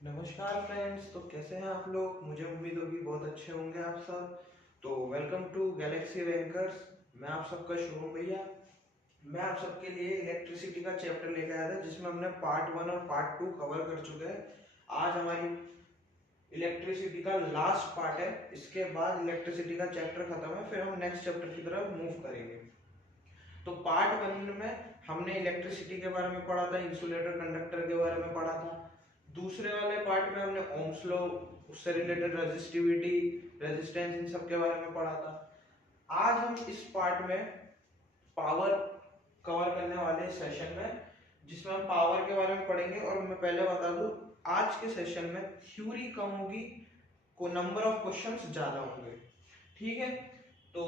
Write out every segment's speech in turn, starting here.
नमस्कार फ्रेंड्स। तो कैसे हैं आप लोग? मुझे उम्मीद होगी बहुत अच्छे होंगे आप सब। तो वेलकम टू गैलेक्सी रैंकर्स। मैं आप सबका शुभम भैया। मैं आप सबके लिए इलेक्ट्रिसिटी का चैप्टर लेकर आया था जिसमें हमने पार्ट 1 और पार्ट 2 कवर कर चुके हैं। आज हमारी इलेक्ट्रिसिटी का लास्ट पार्ट है। इसके बाद इलेक्ट्रिसिटी का चैप्टर खत्म है, फिर हम नेक्स्ट चैप्टर की तरफ मूव करेंगे। तो पार्ट 1 में हमने इलेक्ट्रिसिटी के बारे में पढ़ा था, इंसुलेटर कंडक्टर के बारे में पढ़ा था। दूसरे वाले पार्ट में हमने ओम्स लॉ, उससे रिलेटेड रेजिस्टिविटी, रेजिस्टेंस, इन सब के बारे में पढ़ा था। आज हम इस पार्ट में पावर कवर करने वाले सेशन में, जिसमें हम पावर के बारे में पढ़ेंगे। और मैं पहले बता दूं, आज के सेशन में थ्योरी कम होगी, को नंबर ऑफ क्वेश्चंस ज्यादा होंगे। ठीक है। तो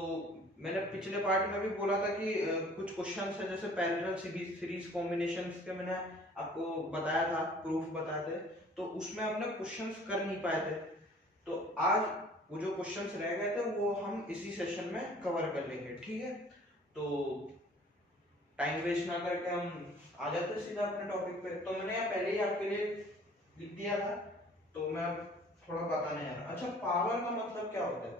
मैंने पिछले पार्ट में भी बोला था कि कुछ क्वेश्चंस है जैसे पैरेलल सीरीज कॉम्बिनेशंस के, मैंने आपको बताया था, प्रूफ बताए थे। तो उसमें हमने क्वेश्चंस कर नहीं पाए थे। तो आज वो जो क्वेश्चंस रह गए थे वो हम इसी सेशन में कवर कर लेंगे। ठीक है। तो टाइम वेस्ट ना करके हम आ जाते हैं सीधा अपने टॉपिक पे। तो मैंने यहाँ पहले ही आपके लिए लिख दिया था, तो मैं अब थोड़ा बताने जा रहा हूँ। अच्छा, पावर का मतलब क्या होता है?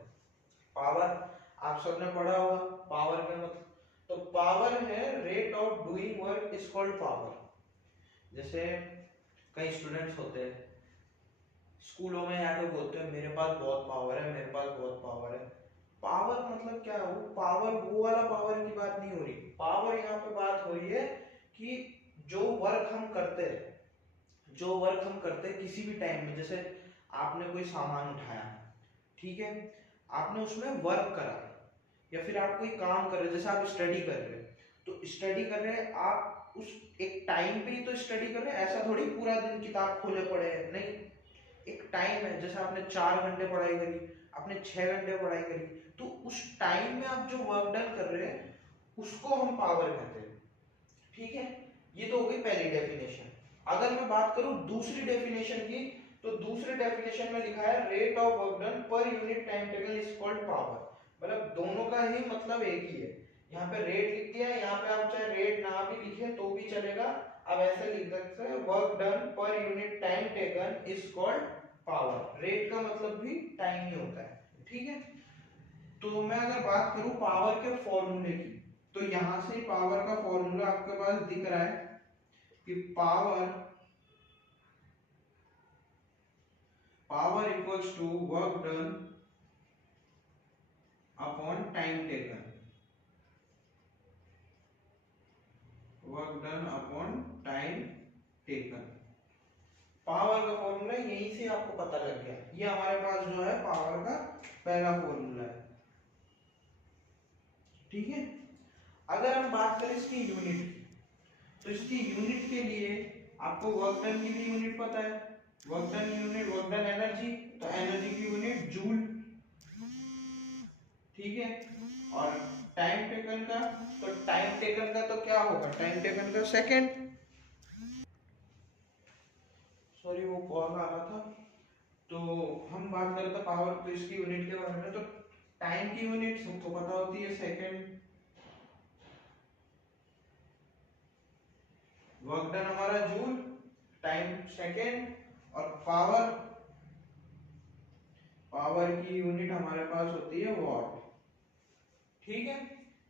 पावर आप सबने पढ़ा होगा। पावर का मतलब, तो पावर है rate of doing work is called power. जैसे कई स्टूडेंट्स होते हैं स्कूलों में आके बोलते हैं मेरे पास बहुत पावर है, मेरे पास बहुत पावर है। पावर मतलब क्या है? वो पावर, वो वाला पावर की बात नहीं हो रही। पावर यहाँ पे बात हो रही है कि जो वर्क हम करते हैं, जो वर्क हम करते हैं किसी भी टाइम में, जैसे आपने कोई सामान उठाया, ठीक है, आपने उसमें वर्क करा, या फिर आप कोई काम कर रहे हैं, जैसे आप स्टडी कर रहे हैं। तो स्टडी कर रहे हैं आप, उस एक टाइम पे ही तो स्टडी कर रहे हैं। ऐसा थोड़ी पूरा दिन किताब खोले पड़े हैं, नहीं। एक टाइम है, जैसे आपने 4 घंटे पढ़ाई करी, आपने 6 घंटे पढ़ाई करी, तो उस टाइम में आप जो वर्क डन कर रहे हैं उसको हम पावर कहते हैं। ठीक है। ये तो हो गई पहली डेफिनेशन। अगर मैं बात करूं दूसरी डेफिनेशन की, तो दूसरे डेफिनेशन में लिखा है rate of work done per unit time taken is called power. मतलब दोनों का ही मतलब एक ही है। यहाँ पे रेट लिख दिया है, यहाँ पे आप चाहे रेट ना भी लिखे तो भी चलेगा। अब ऐसे लिख सकते हैं work done per unit time taken is called power. Rate का मतलब भी टाइम ही होता है। ठीक है। तो मैं अगर बात करूं पावर के फॉर्मूले की, तो यहां से पावर का फॉर्मूला आपके पास दिख रहा है कि power power equals to work done upon time taken. Work done upon time taken, power का फॉर्मूला यहीं से आपको पता लग गया। ये हमारे पास जो है पावर का पहला फॉर्मूला है। ठीक है। अगर हम बात करें इसकी यूनिट की, तो इसकी यूनिट के लिए आपको वर्क डन की भी यूनिट पता है। Work done unit, work done energy, तो एनर्जी की यूनिट जूल। ठीक है। और टाइम टेकन का, तो टाइम टेकन का तो क्या होगा? टाइम टेकन का सेकंड। सॉरी, वो कॉल आ रहा था। तो हम बात करते हैं पावर, तो इसकी यूनिट के बारे में। तो टाइम की यूनिट सबको पता होती है, सेकंड। वर्क डन हमारा जूल, टाइम सेकंड। और पावर, पावर की यूनिट हमारे पास होती है वॉट। ठीक है।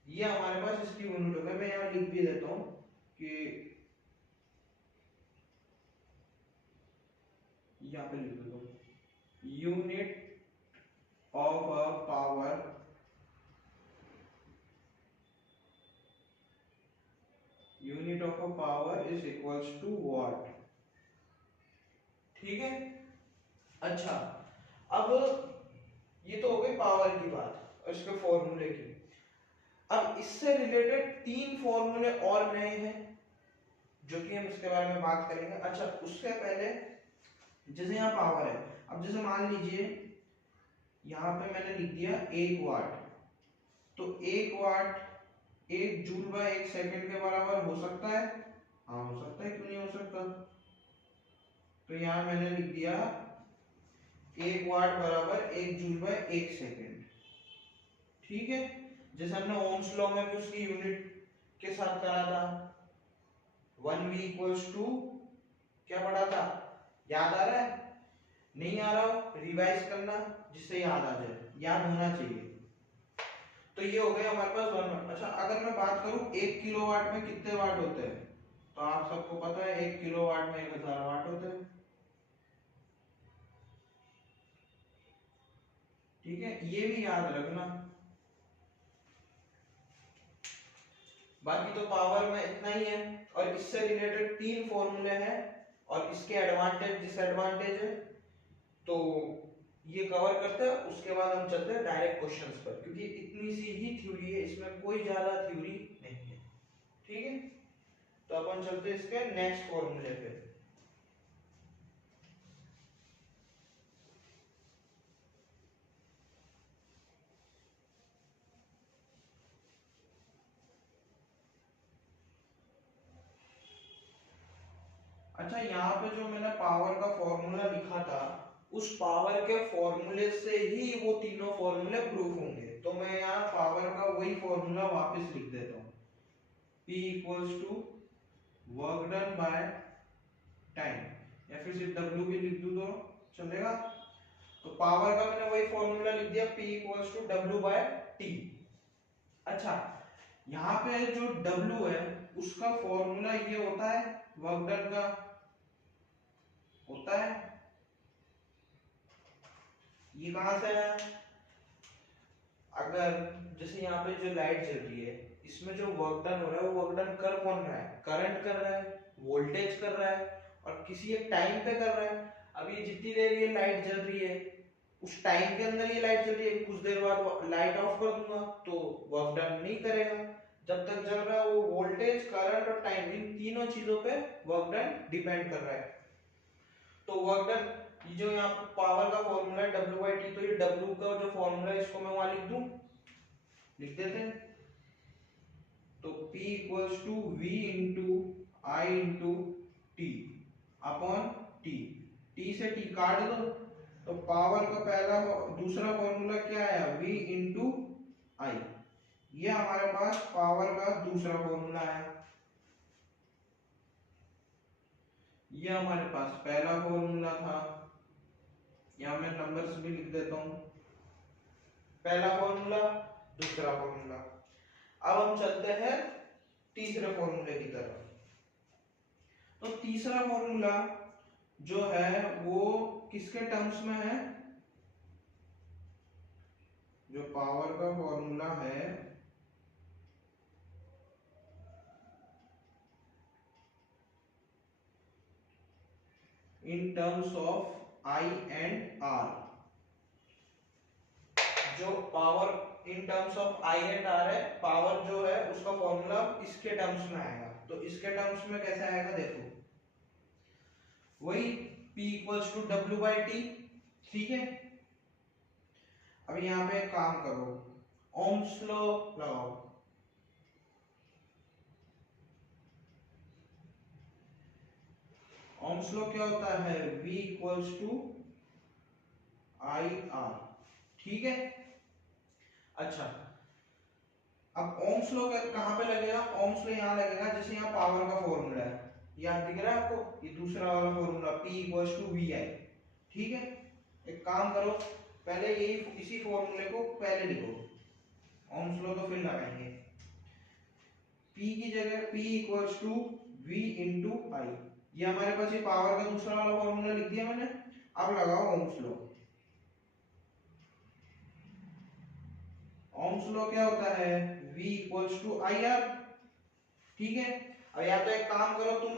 ये हमारे पास इसकी यूनिट होगा। मैं यहाँ लिख भी देता हूँ कि यहाँ पे लिख देता हूँ unit of a power, unit of a power is equals to watt. ठीक है। अच्छा, अब ये तो हो गई पावर की बात और इसके फॉर्मूले की। अब इससे रिलेटेड 3 फॉर्मूले और नए हैं जो कि हम इसके बारे में बात करेंगे। अच्छा, उससे पहले जैसे यहाँ पावर है, अब जैसे मान लीजिए यहाँ पे मैंने लिख दिया 1 वाट, तो 1 वाट 1 जूल/1 सेकंड के बराबर हो सकता है। हाँ, हो सकता है, क्यों नहीं हो सकता। तो यहाँ मैंने लिख दिया 1 वाट बराबर 1 जूल/1 सेकंड। ठीक है। जैसे हमने ओम्स लॉ में भी उसकी यूनिट के साथ करा था, 1V इक्वल्स टू क्या पढ़ा था? याद आ रहा है? नहीं आ रहा हो रिवाइज करना जिससे याद आ जाए, याद होना चाहिए। तो ये हो गए हमारे पास 1 वाट। अच्छा अगर मैं बात करूं 1 किलोवाट में कितने वाट होते हैं, तो आप सबको पता है 1 किलोवाट में 1000 वाट होते हैं। ठीक है, ये भी याद रखना। बाकी तो पावर में इतना ही है, और इससे रिलेटेड 3 फॉर्मूले हैं और इसके एडवांटेज डिसएडवांटेज है, तो ये कवर करते हैं। उसके बाद हम चलते हैं डायरेक्ट क्वेश्चंस पर, क्योंकि इतनी सी ही थ्योरी है, इसमें कोई ज्यादा थ्योरी नहीं है। ठीक है, तो अपन चलते हैं इसके नेक्स्ट फॉर्मूले पे। अच्छा यहाँ पे जो मैंने पावर का फॉर्मूला लिखा था, उस पावर के फॉर्मूले से ही वो तीनों फॉर्मूले प्रूफ होंगे। तो मैं यहाँ पावर का वही फॉर्मूला वापस लिख देता हूँ, P equals to work done by time, या फिर सिर्फ W भी लिख दूं तो चलेगा। तो पावर का मैंने वही फॉर्मूला लिख दिया, P equals to W by T। अच्छा यहाँ पे जो W है उसका फॉर्मूला ये होता है, वर्क डन का होता है, ये कहां से है? अगर जैसे यहाँ पे जो लाइट जल रही है, इसमें जो वर्क डन हो रहा है वो वर्क डन कर कौन रहा है? करंट कर रहा है, वोल्टेज कर रहा है, और किसी एक टाइम पे कर रहा है। अब ये जितनी देर ये लाइट जल रही है, उस टाइम के अंदर ये लाइट जल रही है, कुछ देर बाद लाइट ऑफ कर दूंगा तो वर्क डन नहीं करेगा। जब तक जल रहा है वो वोल्टेज, करंट और टाइम, इन तीनों चीजों पे वर्क डन डिपेंड कर रहा है। तो वर्क डन, ये जो यहाँ पे पावर का फॉर्मूला है W बाई टी, तो ये W का जो फॉर्मूला है इसको मैं वहां लिख दूं, लिख देते हैं। तो P equals to V into I into T upon T, T से टी काट दो, तो पावर का पहला दूसरा फॉर्मूला क्या आया? V into I. ये हमारे पास पावर का दूसरा फॉर्मूला है। ये हमारे पास पहला फॉर्मूला था, यहां मैं नंबर्स भी लिख देता हूं, पहला फॉर्मूला, दूसरा फॉर्मूला। अब हम चलते हैं तीसरे फॉर्मूले की तरफ। तो तीसरा फॉर्मूला जो है वो किसके टर्म्स में है? जो पावर का फॉर्मूला है in terms of I and R. जो power in terms of I and R है, पावर जो है उसका फॉर्मूला इसके टर्म्स में आएगा। तो इसके टर्म्स में कैसे आएगा देखो, वही P equals to W by T. ठीक है, अब यहाँ पे एक काम करो, ओम्स लॉ लगाओ। ओम्स लॉ क्या होता है? V equals to I R. ठीक है, अच्छा अब ओम्स लॉ कहां पे लगेगा? ओम्स लॉ यहाँ लगेगा, जैसे यहाँ पावर का फॉर्मूला है, याद दिख रहा है आपको? ये दूसरा वाला formula P equals to V I. ठीक है, एक काम करो, पहले यही इसी फॉर्मूले को पहले लिखो, ओम्स लॉ तो फिर लगाएंगे। P की जगह P equals to V into I, ये हमारे पास ये पावर का दूसरा वाला फॉर्मूला लिख दिया मैंने। अब लगाओ ओम्स लॉ। ओम्स लॉ क्या होता है? V equals to I R. ठीक है, अब या तो एक काम करो, तुम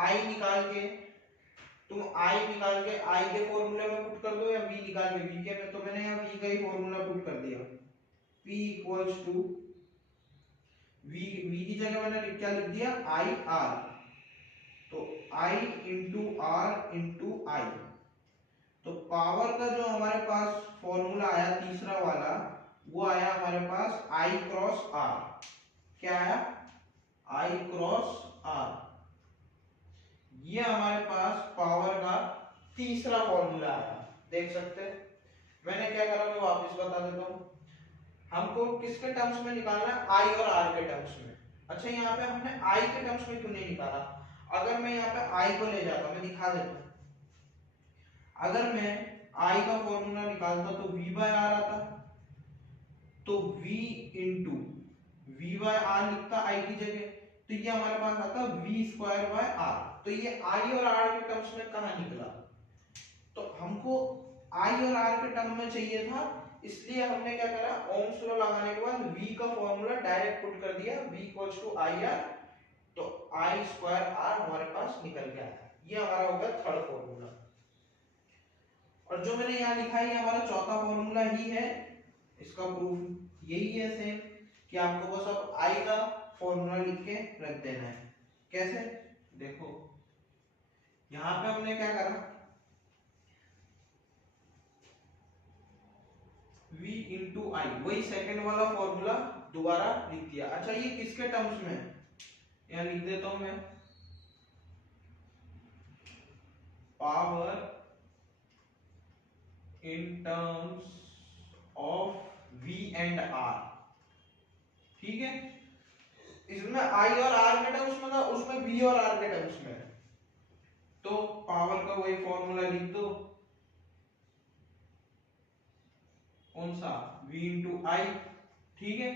I निकाल के I के फॉर्मूले में पुट कर दो, या V निकाल के V के में, तो मैंने यहाँ V का ही फॉर्मूला पुट कर दिया, P इक्वल्स टू V की जगह मैंने क्या लिख दिया? I R। तो I इंटू R इंटू आई। तो पावर का जो हमारे पास फॉर्मूला आया तीसरा वाला, वो आया हमारे पास I क्रॉस R। क्या आया? I cross R। ये हमारे पास पावर का तीसरा फॉर्मूला आया, देख सकते हैं। मैंने क्या करा, मैं वापस बता देता हूँ। हमको किसके टर्म्स में निकालना है? I और R के टर्म्स में। अच्छा यहाँ पे हमने I के टर्म्स में क्यों नहीं निकाला? अगर मैं यहाँ पे I को ले जाता हूँ, मैं दिखा देता हूँ, अगर मैं आई का फॉर्मूला निकालता तो v बाय आर आता, तो v into V by R लिखता आई की जगह, तो ये हमारे पास आता v स्क्वायर बाय आर। तो ये आई और आर के टर्म्स में कहाँ निकला, तो हमको आई और आर के टर्म में चाहिए था, इसलिए हमने क्या करा, ओम्स लॉ लगाने के बाद v का फॉर्मूला डायरेक्ट पुट कर दिया, v equals to I R, तो आई स्क्वायर आर हमारे पास निकल के आया। ये हमारा हो गया थर्ड फॉर्मूला। और जो मैंने यहाँ लिखा है ये हमारा चौथा फॉर्मूला ही है, इसका प्रूफ यही है सेम, कि आपको बस अब आई का फॉर्मूला लिख के रख देना है। कैसे, देखो यहाँ पे हमने क्या करा, v इंटू आई, वही सेकंड वाला फॉर्मूला दोबारा लिख दिया। अच्छा ये किसके टर्म्स में है, यहाँ लिख देता हूं मैं, power in terms of v and r, ठीक है। इसमें i और r के टर्म्स में था, उसमें v और r के टर्म्स में, तो पावर का वही फॉर्मूला लिख दो, कौन सा, v इंटू आई, ठीक है।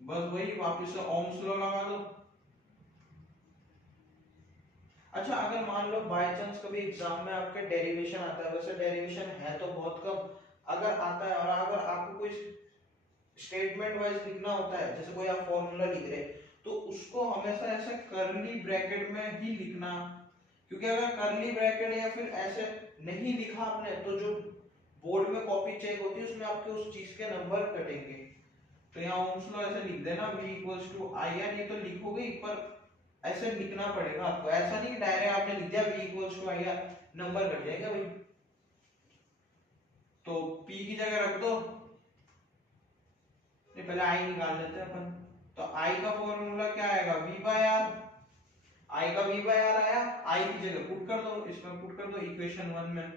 बस वही वापस से ओम्स लॉ लगा दो। अच्छा अगर मान लो बाय चांस कभी एग्जाम में आपके डेरिवेशन आता है, वैसे डेरिवेशन है तो बहुत कम, अगर आता है और अगर आपको कोई स्टेटमेंट वाइज लिखना होता है, जैसे कोई आप फॉर्मूला लिख रहे तो उसको हमेशा ऐसे करली ब्रैकेट में ही लिखना, क्योंकि अगर करली ब्रैकेट या फिर ऐसे नहीं लिखा आपने तो जो बोर्ड में कॉपी चेक होती है उसमें आपके उस चीज के नंबर कटेंगे। तो यहाँ ओम्स लॉ ऐसे लिख देना, v equals to I R, ये तो लिखोगे पर ऐसे लिखना पड़ेगा आपको, ऐसा नहीं डायरेक्ट आपने लिख दिया v equals to I R, number cut जाएगा भाई। तो p की जगह रख दो, नहीं पहले i निकाल लेते हैं अपन, तो i का फॉर्मूला क्या आएगा, v बाय आर, i का v बाय आर आया, i की जगह पुट कर दो, इसमें पुट कर दो इक्वेशन 1 में,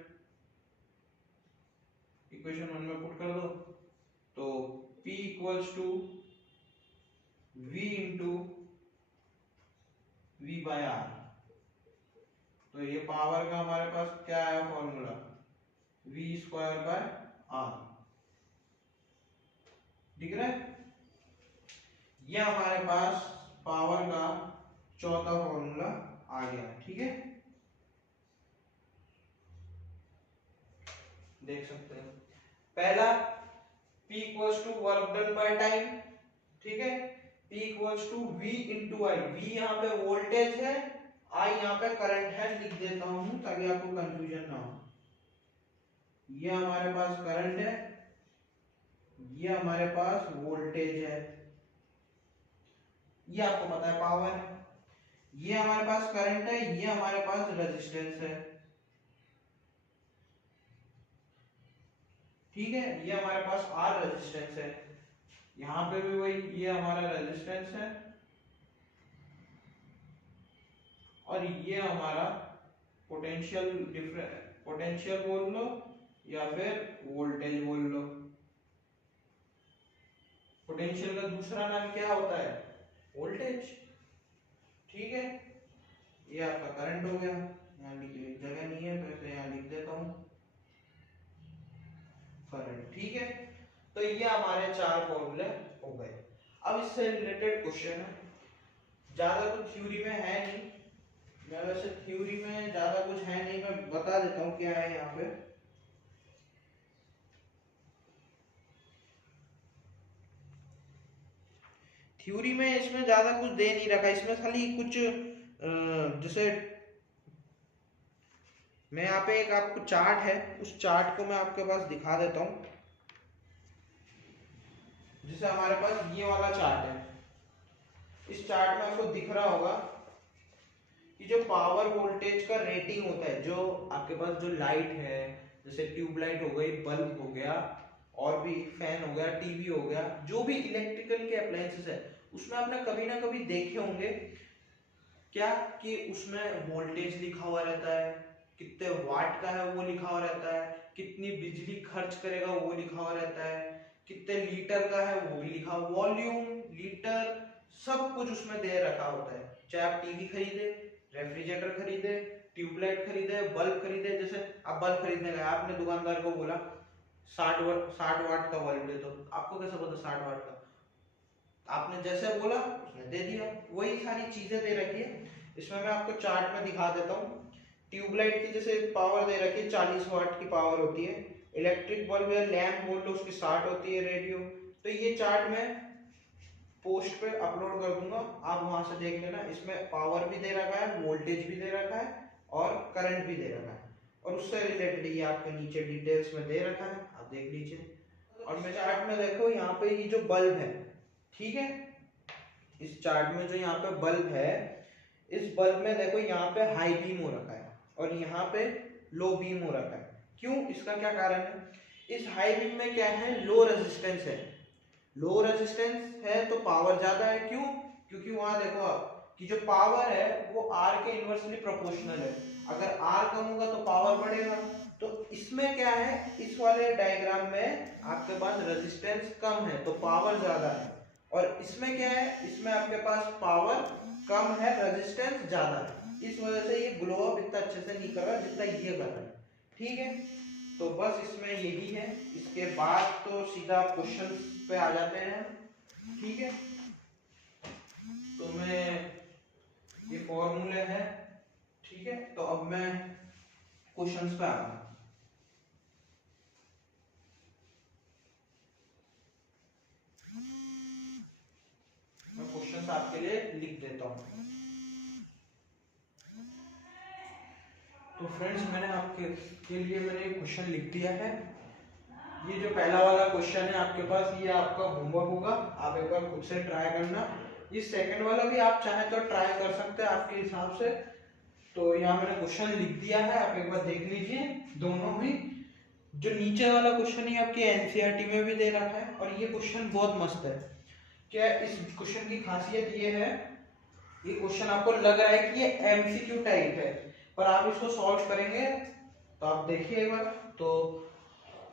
इक्वेशन 1 में पुट कर दो, तो p equals to v into v by R, तो ये पावर का हमारे पास क्या आया formula, v square by R, दिख रहा है। ये हमारे पास पावर का चौथा फॉर्मूला आ गया, ठीक है, देख सकते हैं। पहला P equals to work done by time, ठीक है, P equals to V into I, V यहाँ पे वोल्टेज है, I यहाँ पे करंट है, लिख देता हूं ताकि आपको कंफ्यूजन ना हो। ये हमारे पास करंट है, ये हमारे पास वोल्टेज है, ये आपको पता है पावर है, ये हमारे पास करंट है, ये हमारे पास रेजिस्टेंस है, ठीक है, ये हमारे पास आर रेजिस्टेंस है, यहां पे भी वही, ये हमारा रेजिस्टेंस है, और ये हमारा पोटेंशियल डिफरेंस, पोटेंशियल बोल लो या फिर वोल्टेज बोल लो। पोटेंशियल का दूसरा नाम क्या होता है, वोल्टेज, ठीक है। ये आपका करंट हो गया, यहाँ लिखने की जगह नहीं है तो इसे यहाँ लिख देता हूँ करंट, ठीक है। तो ये हमारे चार फॉर्मूले हो गए। अब इससे रिलेटेड क्वेश्चन है, ज्यादा कुछ थ्योरी में है नहीं, मैं वैसे थ्योरी में ज्यादा कुछ है नहीं, मैं बता देता हूँ क्या है यहाँ पे। थ्योरी में इसमें ज्यादा कुछ दे नहीं रखा, इसमें खाली कुछ जैसे मैं यहाँ पे एक आपको चार्ट है, उस चार्ट को मैं आपके पास दिखा देता हूँ। जैसे हमारे पास ये वाला चार्ट है, इस चार्ट में आपको दिख रहा होगा कि जो पावर वोल्टेज का रेटिंग होता है, जो आपके पास जो लाइट है, जैसे ट्यूबलाइट हो गई, बल्ब हो गया, और भी फैन हो गया, टीवी हो गया, जो भी इलेक्ट्रिकल के अप्लायंसेस है, उसमें आपने कभी ना कभी देखे होंगे क्या कि उसमें वोल्टेज लिखा हुआ रहता है, कितने वाट का है वो लिखा हुआ रहता है, कितनी बिजली खर्च करेगा वो लिखा हुआ रहता है, कितने लीटर का है वो भी लिखा, वॉल्यूम, लीटर, सब कुछ उसमें दे रखा होता है। चाहे आप टीवी खरीदे, रेफ्रिजरेटर खरीदे, ट्यूबलाइट खरीदे, बल्ब खरीदे। जैसे आप बल्ब खरीदने गए, आपने दुकानदार को बोला 60 वाट का बल्ब दे दो, आपको कैसे पता 60 वाट का? आपने जैसे बोला उसने दे दिया। वही सारी चीजें दे रखी है इसमें। मैं आपको चार्ट में दिखा देता हूँ। ट्यूबलाइट की जैसे पावर दे रखी है 40 वाट की पावर होती है। इलेक्ट्रिक बल्ब या लैंप बोल लो उसकी 60 होती है। रेडियो, तो ये चार्ट में पोस्ट पे अपलोड कर दूंगा, आप वहां से देख लेना। इसमें पावर भी दे रखा है, वोल्टेज भी दे रखा है और करंट भी दे रखा है, और उससे रिलेटेड ये आपके नीचे डिटेल्स में दे रखा है, आप देख लीजिए। और मैं चार्ट में देखो यहाँ पे ये जो बल्ब है, ठीक है, इस चार्ट में जो यहाँ पे बल्ब है, इस बल्ब में देखो यहाँ पे हाई बीम हो रखा है और यहाँ पे लो बीम हो रखा है। क्यों, इसका क्या कारण है? इस हाई बीम में क्या है, लो रेजिस्टेंस है। लो रेजिस्टेंस है तो पावर ज्यादा है। क्यों? क्योंकि वहां देखो आप कि जो पावर है वो आर के इनवर्सली प्रोपोर्शनल है। अगर आर कम होगा तो पावर बढ़ेगा। तो इसमें क्या है, इस वाले डायग्राम में आपके पास रेजिस्टेंस कम है तो पावर ज्यादा है, और इसमें क्या है, इसमें आपके पास पावर कम है, रेजिस्टेंस ज्यादा है। इस वजह से ये ग्लो अप इतना अच्छे से नहीं कर रहा जितना ये कर रहा है। ठीक है, तो बस इसमें यही है। इसके बाद तो सीधा क्वेश्चन पे आ जाते हैं। ठीक है, तो मैं ये फॉर्मूले हैं। ठीक है, तो अब मैं क्वेश्चंस पे आ रहा हूं। मैं क्वेश्चंस आपके लिए लिख देता हूं। तो फ्रेंड्स, मैंने आपके लिए मैंने क्वेश्चन लिख दिया है। ये जो पहला वाला क्वेश्चन है आपके पास, ये आपका होमवर्क होगा, आप एक बार खुद से ट्राई करना। ये सेकंड वाला भी आप चाहे तो ट्राई कर सकते हैं आपके हिसाब से। तो यहाँ मैंने क्वेश्चन लिख दिया है, आप एक बार देख लीजिए। दोनों भी, जो नीचे वाला क्वेश्चन है आपके एनसीईआरटी में भी दे रखा है, और ये क्वेश्चन बहुत मस्त है। क्या इस क्वेश्चन की खासियत ये है, ये क्वेश्चन आपको लग रहा है कि ये एमसीक्यू टाइप है, पर आप इसको सॉल्व करेंगे तो आप देखिए एक बार। तो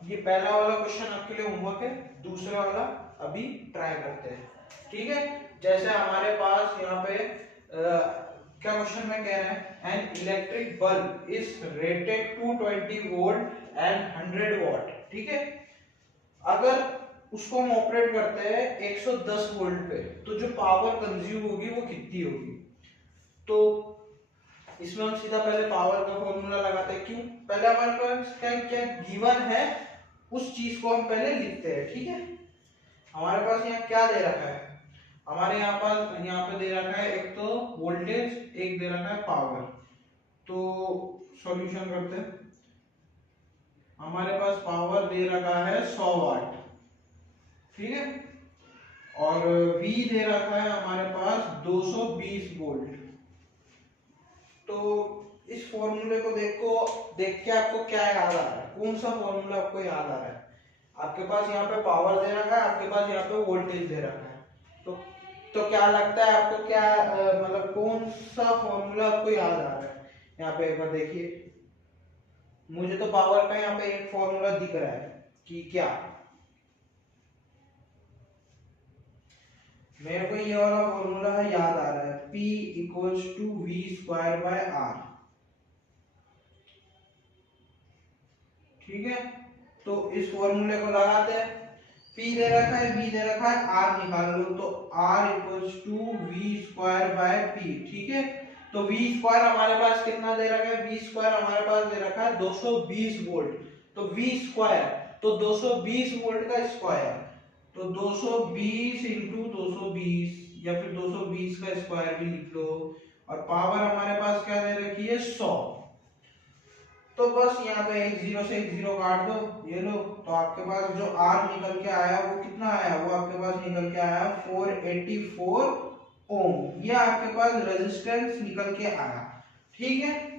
ये पहला वाला क्वेश्चन आपके लिए होमवर्क है, दूसरा वाला अभी ट्राई करते हैं। ठीक है, जैसे हमारे पास यहाँ पे क्या क्वेश्चन में कह रहे हैं, an electric bulb is rated to 20 volt and 100 watt. ठीक है, अगर उसको हम ऑपरेट करते हैं 110 वोल्ट पे, तो जो पावर कंज्यूम होगी वो कितनी होगी? तो इसमें हम सीधा पहले पावर का फॉर्मूला लगाते हैं। क्यों? पहले हमारे पास क्या गिवन है उस चीज को हम पहले लिखते हैं। ठीक है, हमारे पास यहाँ क्या दे रखा है, हमारे यहाँ पास यहाँ पे दे रखा है एक तो वोल्टेज, एक दे रखा है पावर। तो सॉल्यूशन करते हैं। हमारे पास पावर दे रखा है 100 वाट, ठीक है, और V दे रखा है हमारे पास 220 वोल्ट। तो इस फॉर्मूले को देख के आपको क्या याद आ रहा है, कौन सा फॉर्मूला आपको याद आ रहा है? आपके पास यहाँ पे पावर दे रखा है, आपके पास यहाँ पे वोल्टेज दे रखा है। तो क्या लगता है आपको, क्या मतलब कौन सा फॉर्मूला आपको याद आ रहा है? यहाँ पे एक बार देखिए, मुझे तो पावर का यहाँ पे एक फॉर्मूला दिख रहा है कि क्या, मेरे को ये वाला फॉर्मूला है याद आ रहा है, P equals to V square by R. ठीक है, तो इस फॉर्मूले को लगाते हैं। P दे रखा है, V दे रखा है, R निकाल लो, तो R equals to V square by P। ठीक है, तो V स्क्वायर हमारे पास कितना दे रखा है, V स्क्वायर हमारे पास दे रखा है 220 वोल्ट। तो V स्क्वायर तो 220 वोल्ट का स्क्वायर, तो 220 इंटू 220 या फिर 220 का स्क्वायर भी लिख लो, और पावर हमारे पास क्या दे रखी है 100। तो बस यहाँ पे एक जीरो से एक जीरो काट दो, ये लो, तो आपके पास जो R निकल के आया वो कितना आया, वो आपके पास निकल के आया 484 ओम। ये आपके पास रेजिस्टेंस निकल के आया। ठीक है,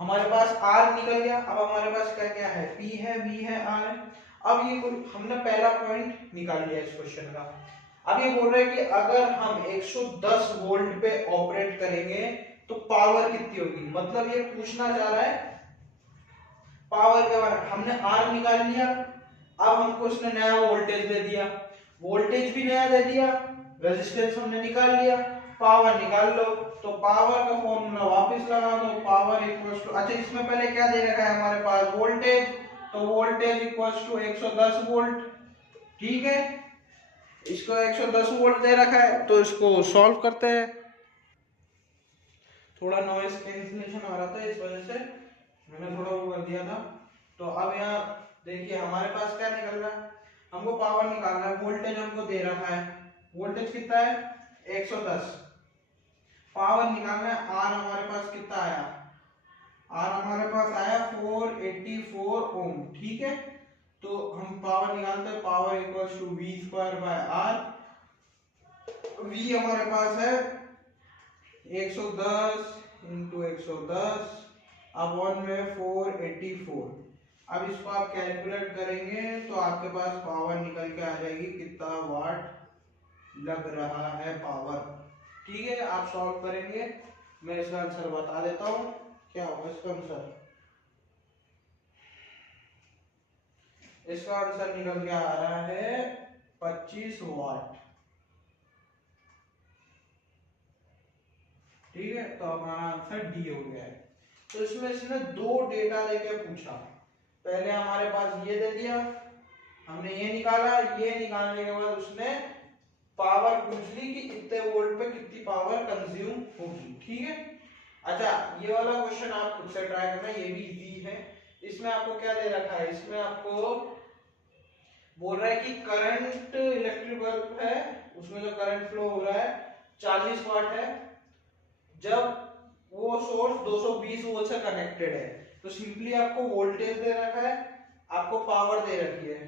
हमारे पास R निकल गया। अब हमारे पास क्या क्या है, P है, V है, R है। अब ये हमने पहला पॉइंट निकाल लिया इस क्वेश्चन का। अब ये बोल रहे हैं कि अगर हम 110 वोल्ट पे ऑपरेट करेंगे तो पावर कितनी होगी, मतलब ये पूछना चाह रहा है पावर के बारे में। हमने R निकाल लिया, अब हमको उसने नया वोल्टेज दे दिया, वोल्टेज भी नया दे दिया, रेजिस्टेंस हमने निकाल लिया, पावर निकाल लो। तो पावर का फॉर्मूला वापस लगा दो, पावर इक्वल्स टू, अच्छा इसमें पहले क्या दे रखा है हमारे पास, वोल्टेज, तो वोल्टेज इक्वल्स टू 110 वोल्ट, ठीक है। इसको 110 वोल्ट दे रखा है, तो इसको सॉल्व करते हैं। थोड़ा नॉइस कैंसिलेशन आ रहा था, इस वजह से मैंने थोड़ा वो कर दिया था। तो अब यहाँ देखिए हमारे पास क्या निकल रहा है, हमको पावर निकालना है, वोल्टेज हमको दे रखा है, वोल्टेज कितना है 110, पावर निकालना है, आर हमारे पास कितना आया, आर हमारे पास आया 484 ओम, ठीक है। तो हम पावर निकालते हैं, power equals to V square by R, V हमारे पास है 110 इंटू 110 अपॉन में 484। अब इसको आप कैलकुलेट करेंगे तो आपके पास पावर निकल के आ जाएगी, कितना वाट लग रहा है पावर, ठीक है। आप सॉल्व करेंगे, मैं इसका आंसर बता देता हूँ क्या होगा इसका आंसर। इसका आंसर निकल के आ रहा है 25 वाट, ठीक है। तो हमारा आंसर डी हो गया है। तो इसमें इसने दो डेटा लेके पूछा, पहले हमारे पास ये दे दिया, हमने ये निकाला, ये निकालने के बाद उसने पावर पूछ ली कि इतने वोल्ट पे कितनी पावर कंज्यूम होगी, ठीक है। अच्छा ये वाला क्वेश्चन आप खुद से ट्राई करना, ये भी इजी है। इसमें आपको क्या दे रखा है, इसमें आपको बोल रहा है कि करंट इलेक्ट्रिक बल्ब है, उसमें जो करंट फ्लो हो रहा है 40 वाट है, जब वो सोर्स 220 वोल्ट से कनेक्टेड है। तो सिंपली आपको वोल्टेज दे रखा है, आपको पावर दे रखी है,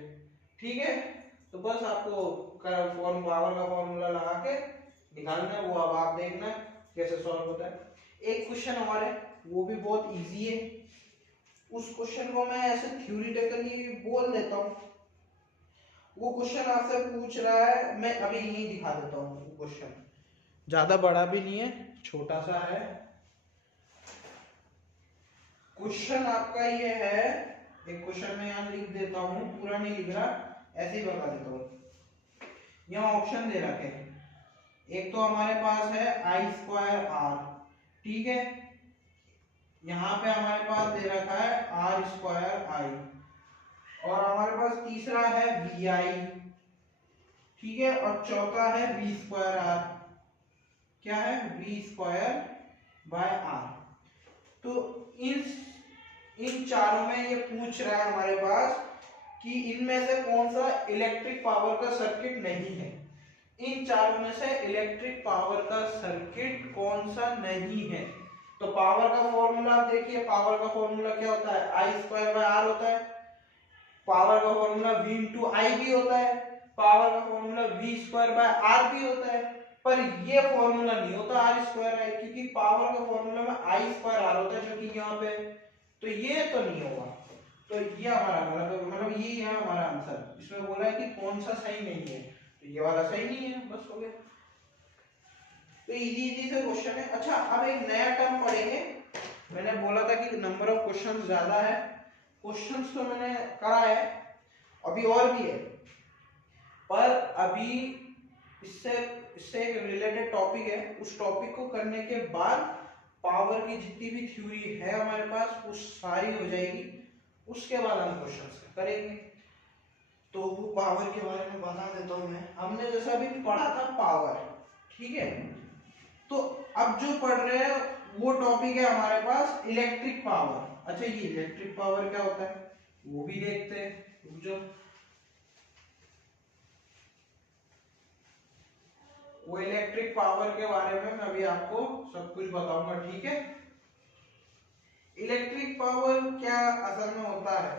ठीक है। तो बस आपको पावर का फॉर्मूला लगा के निकालना है, वो अब आप देखना कैसे सॉल्व होता है। एक क्वेश्चन और है, वो भी बहुत इजी है, उस क्वेश्चन को मैं ऐसे थ्योरेटिकली बोल देता हूँ। वो क्वेश्चन आपसे पूछ रहा है, मैं अभी यही दिखा देता हूँ, वो क्वेश्चन ज्यादा बड़ा भी नहीं है, छोटा सा है। क्वेश्चन आपका ये है, एक क्वेश्चन में यहाँ लिख देता हूँ, पूरा नहीं लिख रहा, ऐसे ही बता देता हूँ। यहाँ ऑप्शन दे रखे हैं, एक तो हमारे पास है आई स्क्वायर आर, ठीक है। यहाँ पे हमारे पास दे रखा है आर स्क्वायर आई, और हमारे पास तीसरा है वी आई, ठीक है, और चौथा है वी स्क्वायर आर, क्या है वी स्क्वायर बाय आर। तो इन चारों में ये पूछ रहा है हमारे पास कि इनमें से कौन सा इलेक्ट्रिक पावर का सर्किट नहीं है, इन चारों में से इलेक्ट्रिक पावर का सर्किट कौन सा नहीं है। तो पावर का फॉर्मूला आप देखिए, पावर का फॉर्मूला क्या होता है, आई स्क्वायर बाय आर होता है, पावर का फॉर्मूला v इंटू आई भी होता है, पावर का formula v square by R भी होता है, पर ये फॉर्मूला नहीं होता आर स्क्वायर आई, क्योंकि पावर का फॉर्मूला में आई स्क्वायर आर होता है, जो कि यहाँ पे, तो ये तो नहीं होगा। तो ये हमारा मतलब ये है हमारा आंसर। इसमें बोला है कि कौन सा सही नहीं है, तो ये वाला सही नहीं है, बस हो गया। तो इजी इजी से क्वेश्चन है। अच्छा अब एक नया टर्म पढ़ेंगे, मैंने बोला था कि नंबर ऑफ क्वेश्चंस ज्यादा है, क्वेश्चंस तो मैंने करा है, अभी और भी है, पर अभी इससे इससे एक रिलेटेड टॉपिक है, उस टॉपिक को करने के बाद पावर की जितनी भी थ्योरी है हमारे पास वो सारी हो जाएगी, उसके बाद हम क्वेश्चंस करेंगे। तो वो पावर के बारे में बता देता हूँ मैं, हमने जैसा अभी पढ़ा था पावर, ठीक है। तो अब जो पढ़ रहे हैं वो टॉपिक है हमारे पास इलेक्ट्रिक पावर। अच्छा ये इलेक्ट्रिक पावर क्या होता है वो भी देखते हैं, जो वो इलेक्ट्रिक पावर के बारे में मैं अभी आपको सब कुछ बताऊंगा, ठीक है। इलेक्ट्रिक पावर क्या असल में होता है,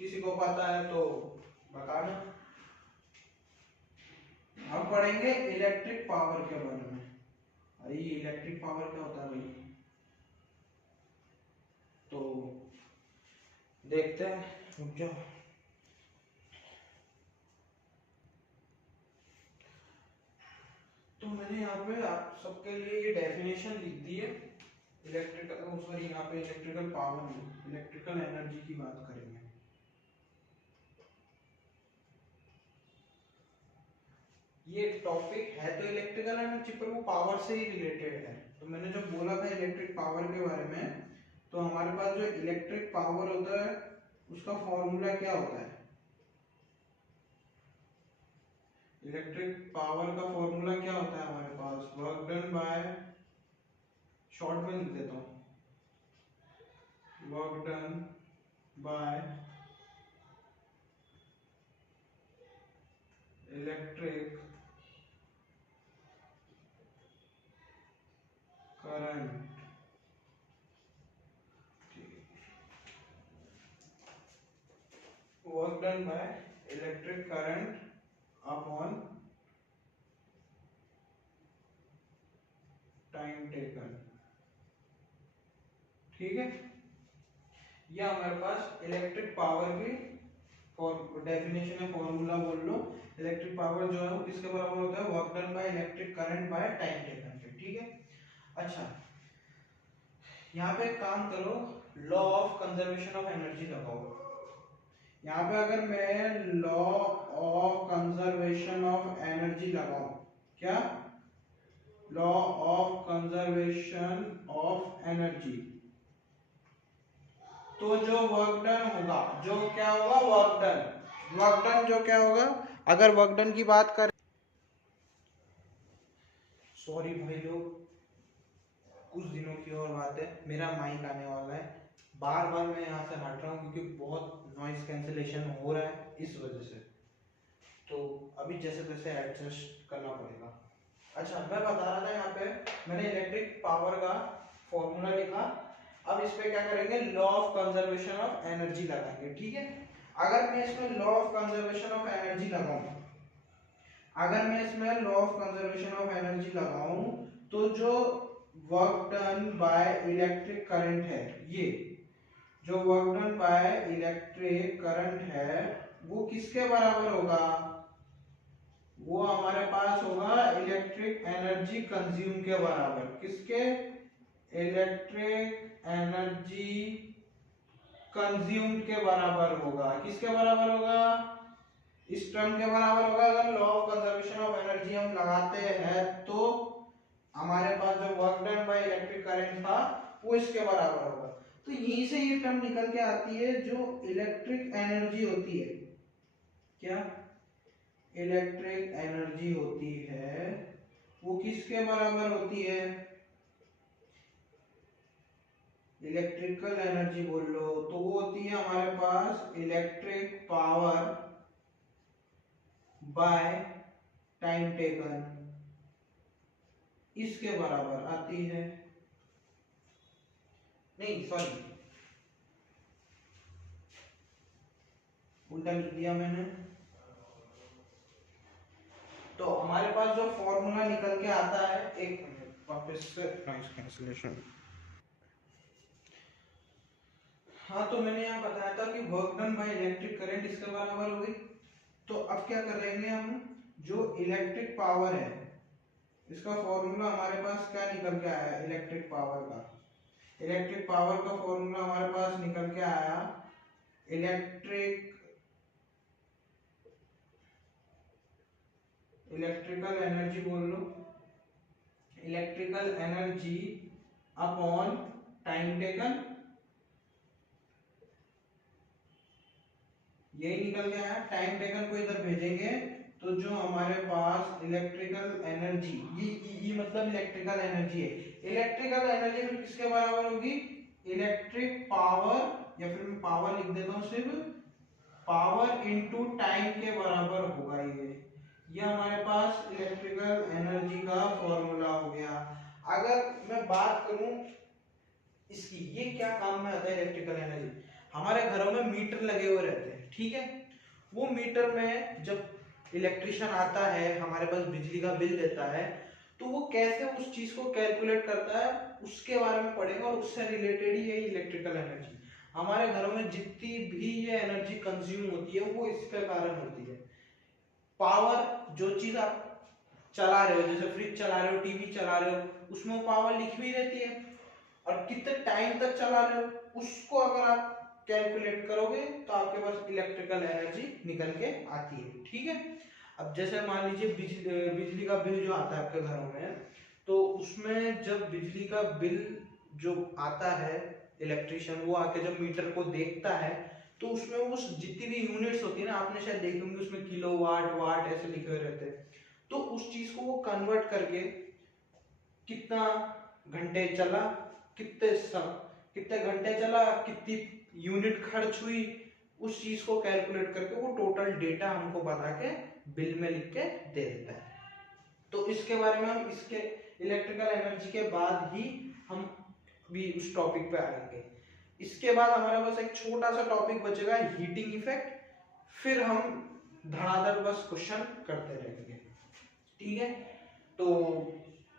किसी को पता है तो बताना। हम पढ़ेंगे इलेक्ट्रिक पावर के बारे में। अरे इलेक्ट्रिक पावर क्या होता है भाई, तो देखते हैं, रुक जाओ। तो मैंने यहाँ पे आप सबके लिए ये डेफिनेशन लिख दी है इलेक्ट्रिकल, सॉरी यहाँ पे इलेक्ट्रिकल पावर नहीं, इलेक्ट्रिकल एनर्जी की बात करेंगे। ये टॉपिक है तो इलेक्ट्रिकल एनर्जी पर वो पावर से ही रिलेटेड है। तो मैंने जब बोला था इलेक्ट्रिक पावर के बारे में, तो हमारे पास जो इलेक्ट्रिक पावर होता है उसका फॉर्मूला क्या होता है? इलेक्ट्रिक पावर का फॉर्मूला क्या होता है हमारे पास? वर्क डन बाय, शॉर्ट में लिख देता हूँ, work done by electric current, work done by electric current upon time taken. ठीक है, ये हमारे पास इलेक्ट्रिक पावर की डेफिनेशन है, फॉर्मूला बोल लो। इलेक्ट्रिक पावर जो है वो किसके बराबर होता है? Work done by electric current by time taken के। ठीक है, अच्छा यहाँ पे एक काम करो, law of conservation of energy लगाओ। यहाँ पे अगर मैं law of conservation of energy लगाऊं, क्या? Law of conservation of energy, तो जो वर्क डन होगा, जो क्या होगा? वर्क डन, वर्क डन जो क्या होगा? अगर वर्क डन की बात करें, सॉरी भाई लोग, कुछ दिनों की और बात है, मेरा माइक आने वाला है, बार बार मैं यहाँ से हट रहा हूँ क्योंकि बहुत नॉइस कैंसिलेशन हो रहा है इस वजह से, तो अभी जैसे तैसे एडजस्ट करना पड़ेगा। अच्छा, मैं बता रहा था, यहाँ पे मैंने इलेक्ट्रिक पावर का फॉर्मूला लिखा। अब इस पे क्या करेंगे? Law of conservation of energy लगाएंगे। ठीक है, अगर मैं इसमें law of conservation of energy लगाऊं, अगर मैं इसमें law of conservation of energy लगाऊं, तो जो work done by electric current है, ये जो work done by electric current है वो किसके बराबर होगा? वो हमारे पास होगा इलेक्ट्रिक एनर्जी कंज्यूम के बराबर। किसके? इलेक्ट्रिक एनर्जी कंज्यूम के बराबर होगा। किसके बराबर होगा? इस टर्म के बराबर होगा। अगर law of conservation of energy हम लगाते हैं तो हमारे पास जो work done by electric current था वो इसके बराबर होगा। तो यहीं से ये टर्म निकल के आती है, जो इलेक्ट्रिक एनर्जी होती है, क्या इलेक्ट्रिक एनर्जी होती है वो किसके बराबर होती है? इलेक्ट्रिकल एनर्जी बोल लो तो वो होती है हमारे पास electric power by time taken, इसके बराबर आती है। नहीं सॉरी, उल्टा लिख दिया मैंने। तो हमारे पास जो फॉर्मूला निकल के आता है, एक मिनट वापस से नॉइस कैंसिलेशन। हाँ, तो मैंने यहाँ बताया था कि work done by electric current इसके बराबर होगी। तो अब क्या करेंगे हम, जो इलेक्ट्रिक पावर है इसका फॉर्मूला हमारे पास क्या निकल के आया? इलेक्ट्रिक पावर का, इलेक्ट्रिक पावर का फॉर्मूला हमारे पास निकल के आया इलेक्ट्रिकल एनर्जी बोल लो, electrical energy upon time taken, यही निकल गया है। टाइम टेकन को इधर भेजेंगे तो जो हमारे पास इलेक्ट्रिकल एनर्जी, ये मतलब इलेक्ट्रिकल एनर्जी है, इलेक्ट्रिकल एनर्जी फिर किसके बराबर होगी? इलेक्ट्रिक पावर, या फिर मैं पावर लिख देता हूँ सिर्फ, पावर इनटू टाइम के बराबर होगा। ये हमारे पास इलेक्ट्रिकल एनर्जी का फॉर्मूला हो गया। अगर मैं बात करूं इसकी, ये क्या काम में आता है इलेक्ट्रिकल एनर्जी? हमारे घरों में मीटर लगे हुए रहते हैं, ठीक है, वो मीटर में जब इलेक्ट्रिशियन आता है हमारे पास बिजली का बिल देता है, तो वो कैसे उस चीज को कैलकुलेट करता है उसके बारे में पढ़ेगा, और उससे रिलेटेड ही है इलेक्ट्रिकल एनर्जी। हमारे घरों में जितनी भी ये एनर्जी कंज्यूम होती है वो इसके कारण होती है। पावर, जो चीज आप चला रहे हो, जैसे फ्रिज चला रहे हो, टीवी चला रहे हो, उसमें वो पावर लिखी हुई रहती है, और कितने टाइम तक चला रहे हो उसको अगर आप कैलकुलेट करोगे तो आपके पास इलेक्ट्रिकल एनर्जी निकल के आती है। ठीक है, अब जैसे मान लीजिए बिजली का बिल जो आता है आपके घरों में, तो उसमें जब बिजली का बिल जो आता है, इलेक्ट्रिशियन वो आके जब मीटर को देखता है, तो उसमें वो जितनी भी यूनिट्स होती है ना, आपने शायद देखी होंगी, उसमें किलोवाट वाट ऐसे लिखे हुए रहते हैं, तो उस चीज को वो कन्वर्ट करके कितना घंटे चला, कितने घंटे चला, कितनी यूनिट खर्च हुई, उस चीज को कैलकुलेट करके वो टोटल डेटा हमको बता के बिल में लिख के दे देता है। तो इसके बारे में हम इसके इलेक्ट्रिकल एनर्जी के बाद ही हम भी उस टॉपिक पे आएंगे। इसके बाद हमारे पास एक छोटा सा टॉपिक बचेगा, हीटिंग इफेक्ट, फिर हम धड़ाधड़ बस क्वेश्चन करते रहेंगे। ठीक है, तो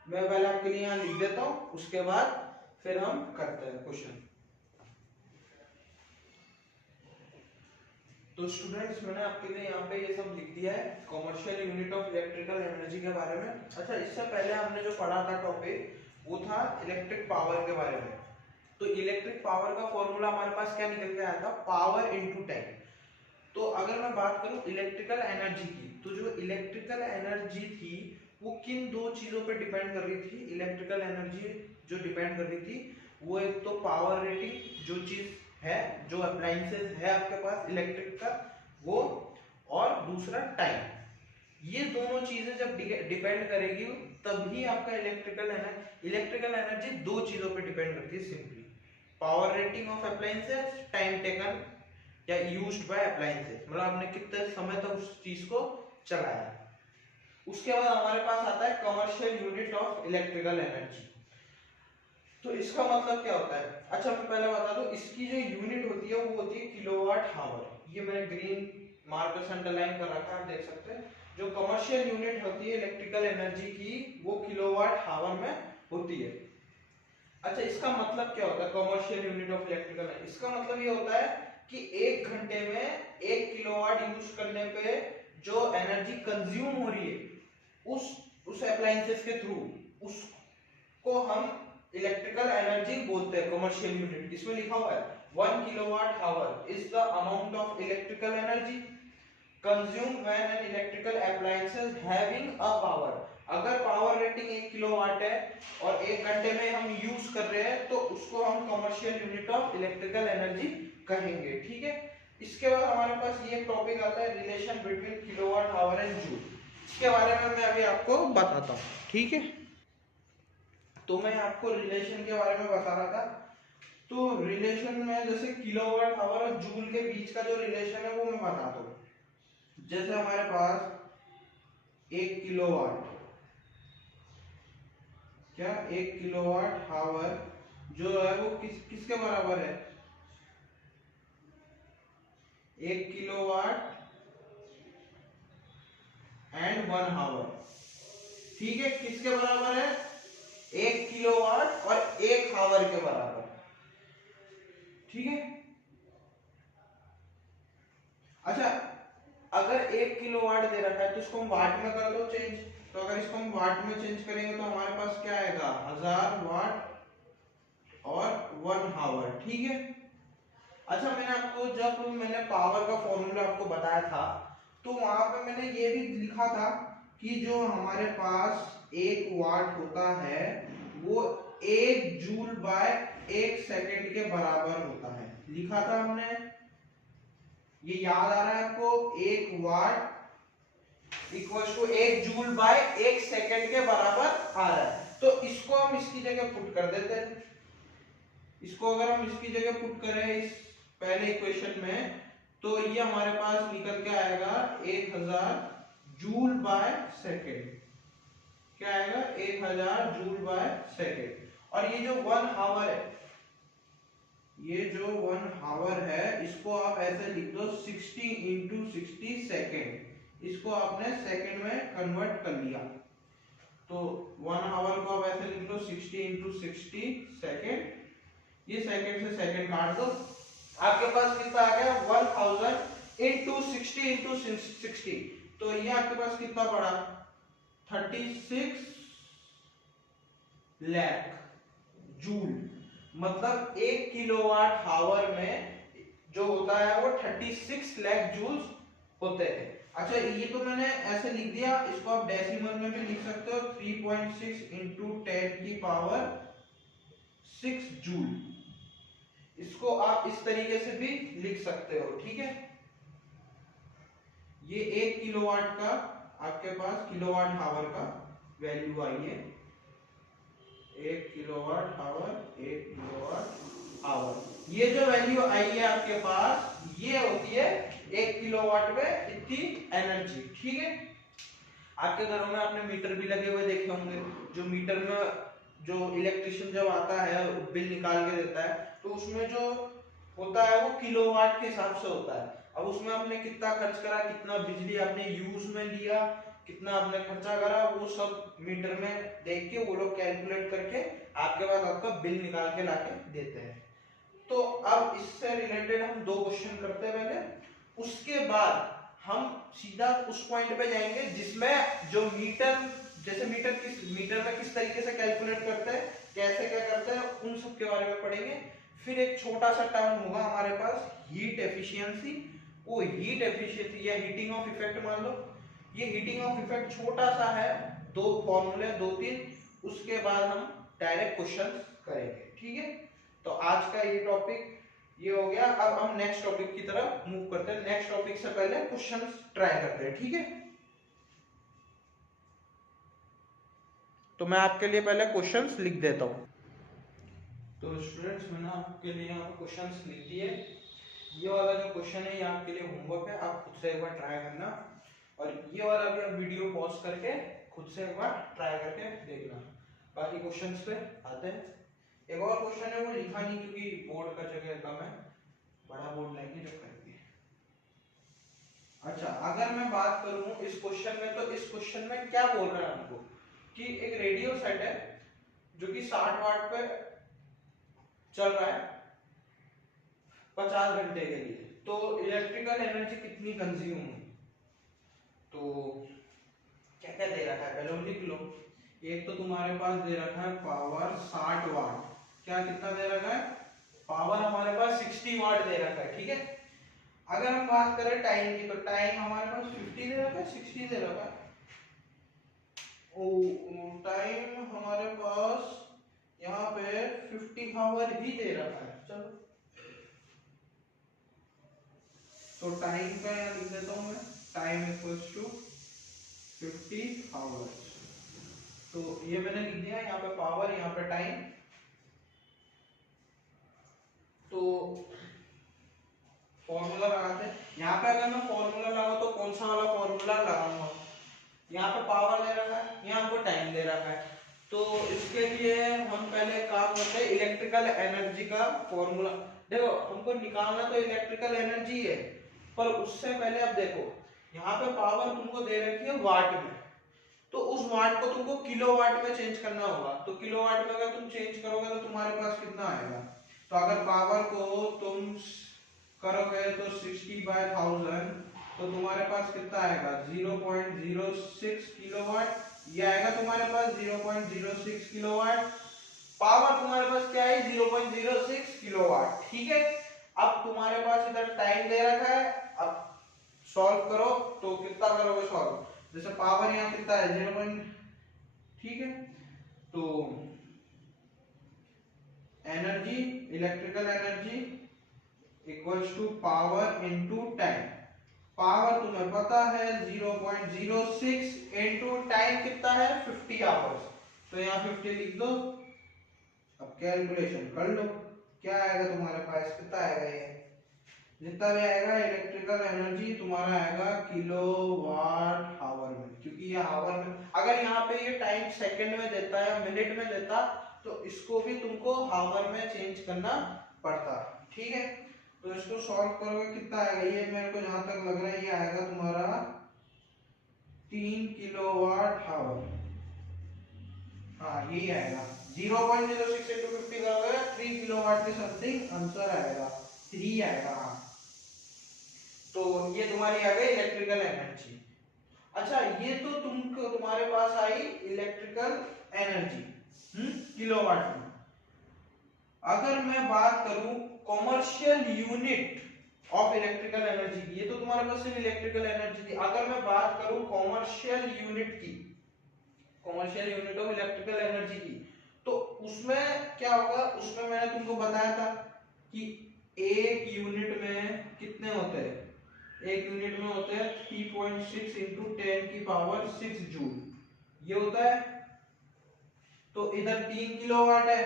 मैं पहले आपके लिए यहाँ लिख देता हूँ, उसके बाद फिर हम करते हैं क्वेश्चन। तो स्टूडेंट्स, मैंने आपके लिए यहाँ पे ये सब लिख दिया है commercial unit of electrical energy के बारे में। अच्छा, इससे पहले हमने जो पढ़ा था टॉपिक, वो था इलेक्ट्रिक पावर के बारे में। तो इलेक्ट्रिक पावर का फॉर्मूला हमारे पास क्या निकल के आया था, पावर इनटू टाइम। तो अगर मैं बात करूं इलेक्ट्रिकल एनर्जी की, तो जो इलेक्ट्रिकल एनर्जी थी वो किन दो चीजों पे डिपेंड कर रही थी। इलेक्ट्रिकल एनर्जी जो डिपेंड कर रही थी, वो एक तो पावर रेटिंग, जो चीज है, जो अप्लायंसेस है आपके पास इलेक्ट्रिक का, वो, और दूसरा टाइम। ये दोनों चीजें जब डिपेंड करेगी, तभी आपका इलेक्ट्रिकल एनर्जी दो चीजों पे डिपेंड करती है simply, power rating of appliances, time taken या यूज्ड बाय अप्लायंसेस, मतलब आपने कितने समय तक उस चीज को चलाया। उसके बाद हमारे पास आता है commercial unit of electrical energy. तो इसका मतलब क्या होता है, अच्छा मैं पहले बता दूं, इसकी जो यूनिट होती है वो होती है किलोवाट हावर। ये मैंने ग्रीन मार्कर से अंडरलाइन कर रखा है, आप देख सकते हैं। जो कमर्शियल यूनिट होती है इलेक्ट्रिकल एनर्जी की, वो किलोवाट हावर में होती है। अच्छा, इसका मतलब क्या होता है commercial unit of electrical energy? इसका मतलब ये होता है कि एक घंटे में 1 किलोवाट यूज करने पे जो एनर्जी कंज्यूम हो रही है उस अप्लायंसेस के थ्रू, उसको हम इलेक्ट्रिकल एनर्जी बोलते हैं, कमर्शियल यूनिट। इसमें लिखा हुआ है 1 kilowatt hour is the amount of electrical energy consumed when an electrical appliances having a power। अगर पावर रेटिंग 1 किलोवाट है और 1 घंटे में हम यूज कर रहे हैं, तो उसको हम commercial unit of electrical energy कहेंगे। ठीक है, इसके बाद हमारे पास ये टॉपिक आता है relation between kilowatt hour and joule. इसके बारे में मैं अभी आपको बताता हूँ। ठीक है, तो मैं आपको रिलेशन के बारे में बता रहा था। तो रिलेशन में जैसे किलोवाट आवर और जूल के बीच का जो रिलेशन है वो मैं बताता हूँ। जैसे हमारे पास 1 किलोवाट, क्या 1 किलोवाट आवर जो है वो किसके बराबर है, 1 किलोवाट एंड 1 आवर। ठीक है, किसके बराबर है, 1 किलोवाट और 1 आवर के बराबर। ठीक है, अच्छा अगर 1 किलोवाट दे रखा है तो इसको हम वाट में कर दो चेंज। तो अगर इसको हम वाट में चेंज करेंगे तो हमारे पास क्या आएगा, 1000 वाट और 1 आवर। ठीक है, अच्छा मैंने पावर का फॉर्मूला आपको बताया था, तो वहां पे मैंने ये भी लिखा था कि जो हमारे पास 1 वाट होता है वो 1 जूल बाय 1 सेकेंड के बराबर होता है। लिखा था हमने, ये याद आ रहा है आपको, 1 watt equal to 1 joule by 1 second के बराबर आ रहा है। तो इसको हम इसकी जगह पुट कर देते हैं। इसको अगर हम इसकी जगह पुट करें इस पहले इक्वेशन में, तो ये हमारे पास निकल के आएगा 1000 जूल बाय सेकेंड। क्या आएगा, 1000 जूल बाय सेकेंड। और ये जो 1 आवर है, ये जो 1 आवर है, इसको आप ऐसे लिख दो 60 इंटू 60 सेकेंड। इसको आपने सेकेंड में कन्वर्ट कर लिया, तो 1 आवर को आप ऐसे लिख लो 60 इंटू 60 सेकेंड। ये सेकेंड से सेकेंड काट दो, आपके पास कितना आ गया, 1000 इंटू 60 इंटू 60। तो ये आपके पास कितना पड़ा, 36 लाख जूल। मतलब 1 किलोवाट आवर में जो होता है वो 36 लाख जूल्स होते हैं। अच्छा ये तो मैंने ऐसे लिख दिया, इसको आप डेसिमल में भी लिख सकते हो, 3.6 इंटू 10 की पावर 6 जूल। इसको आप इस तरीके से भी लिख सकते हो, ठीक है। ये 1 किलोवाट का आपके पास किलोवाट हावर का वैल्यू आई है, 1 किलोवाट हावर, 1 किलोवाट हावर। ये जो वैल्यू आई है आपके पास, ये होती है 1 किलोवाट में इतनी एनर्जी, ठीक है। आपके घरों में आपने मीटर भी लगे हुए देखे होंगे, जो मीटर में जो इलेक्ट्रिशियन जब आता है बिल निकाल के देता है, तो उसमें जो होता है वो किलोवाट के हिसाब से होता है। अब उसमें आपने कितना खर्च करा, कितना बिजली आपने यूज में लिया, कितना आपने खर्चा करा, वो सब मीटर में देख के वो लोग कैलकुलेट करके आपके पास आपका बिल निकाल के लाके देते हैं। तो अब इससे रिलेटेड हम 2 क्वेश्चन करते हैं पहले, उसके बाद हम सीधा उस पॉइंट पे जाएंगे जिसमें जो मीटर, जैसे मीटर में किस तरीके से कैलकुलेट करते हैं, कैसे क्या करते हैं, उन सब के बारे में पढ़ेंगे। फिर एक छोटा सा टर्म होगा हमारे पास, हीट एफिशिएंसी। वो हीट एफिशिएंसी या हीटिंग ऑफ इफेक्ट मान लो, ये हीटिंग ऑफ इफेक्ट छोटा सा है, 2 फॉर्मूले 2-3, उसके बाद हम डायरेक्ट क्वेश्चन करेंगे, ठीक है। तो आज का ये टॉपिक ये हो गया। अब हम नेक्स्ट टॉपिक की तरफ मूव करते हैं। नेक्स्ट टॉपिक से पहले क्वेश्चंस ट्राई करते हैं, ठीक है। तो मैं आपके लिए पहले क्वेश्चंस लिख देता हूं। तो स्टूडेंट्स मैंने आपके लिए यहाँ पर क्वेश्चंस लिख दिए। ये वाला जो क्वेश्चन है ये आपके लिए होमवर्क है, आप खुद से एक बार ट्राई करना, और ये वाला भी आप वीडियो पॉज करके खुद से एक बार ट्राई करके देखना। बाकी क्वेश्चंस पे आते हैं। एक और क्वेश्चन है वो लिखा नहीं क्योंकि बोर्ड का जगह कम है, बड़ा बोर्ड लेंगे जो करेंगे। अच्छा अगर मैं बात करूं इस क्वेश्चन में, तो इस क्वेश्चन में क्या बोल रहा है हमको कि एक रेडियो सेट है जो कि 60 वाट पे चल रहा है 50 घंटे के लिए, तो इलेक्ट्रिकल एनर्जी कितनी कंज्यूम हुई। तो क्या क्या दे रखा है पहले लिख लो। एक तो तुम्हारे पास दे रखा है पावर 60 वाट, क्या कितना दे रखा है, पावर हमारे पास 60 वाट दे रखा है, ठीक है। अगर हम बात करें टाइम की, तो टाइम हमारे पास 50 दे रखा है, 60 दे रखा है। टाइम हमारे पास यहाँ पे 50 आवर ही दे रखा है। चलो तो टाइम का यहाँ लिख देता हूँ मैं, टाइम इक्वल्स टू 50 आवर्स। तो ये मैंने लिख दिया, यहाँ पे पावर, यहाँ पे टाइम। तो फॉर्मूला लगाते हैं। यहाँ पे अगर मैं फॉर्मूला लगाऊं तो कौन सा वाला फॉर्मूला लगाऊंगा, यहाँ पे पावर दे रखा है, यहाँ हमको टाइम दे रखा है। तो इसके लिए हम पहले काम करते हैं, इलेक्ट्रिकल एनर्जी का फॉर्मूला। देखो हमको निकालना तो इलेक्ट्रिकल एनर्जी है, पर उससे पहले अब देखो यहाँ पे पावर तुमको दे रखी है वाट में, तो उस वाट को तुमको किलोवाट में चेंज करना होगा। तो किलोवाट में अगर तुम चेंज करोगे तो तुम्हारे पास कितना आएगा। तो अगर पावर को तुम करोगे तो 60/1000, तो तुम्हारे पास कितना आएगा 0.06 किलोवाट। ये आएगा तुम्हारे पास 0.06 किलोवाट। पावर तुम्हारे पास क्या है 0.06 किलोवाट, ठीक है। अब तुम्हारे पास इधर टाइम दे रखा है, अब सॉल्व करो तो कितना करोगे सॉल्व, जैसे पावर यहाँ कितना है 0. ठीक है। तो energy, electrical energy equals to power into time. Power तुम्हें पता है 0.06 इनटू टाइम कितना है 50 आवर्स, तो यहाँ 50 लिख दो। अब कैलकुलेशन कर लो, क्या आएगा तुम्हारे पास, कितना आएगा, ये जितना भी आएगा इलेक्ट्रिकल एनर्जी तुम्हारा आएगा किलोवाट आवर में, क्योंकि ये आवर में, अगर यहाँ पे ये टाइम सेकंड में देता है मिनट में देता तो इसको भी तुमको आवर में चेंज करना पड़ता, ठीक है। तो इसको सॉल्व करोगे कितना आएगा, ये मेरे को जहां तक लग रहा है ये आएगा तुम्हारा 3 किलोवाट आवर। हाँ यही आएगा, 0.06 into 50 करोगे 3 किलोवाट के समथिंग आंसर आएगा, 3 आएगा। हाँ तो ये तुम्हारी आ गई इलेक्ट्रिकल एनर्जी। अच्छा ये तो तुम्हारे पास आई इलेक्ट्रिकल एनर्जी किलोवाट में। अगर मैं बात करूं commercial unit of electrical energy की। ये तो तुम्हारे पास सिर्फ इलेक्ट्रिकल एनर्जी थी। अगर मैं बात करूं कॉमर्शियल यूनिट की, commercial unit of electrical energy की, तो उसमें क्या होगा, उसमें मैंने तुमको बताया था कि एक यूनिट में कितने होते हैं, एक यूनिट में होते हैं 3.6 इंटू 10 की पावर 6 जूल ये होता है। तो इधर 3 किलोवाट है,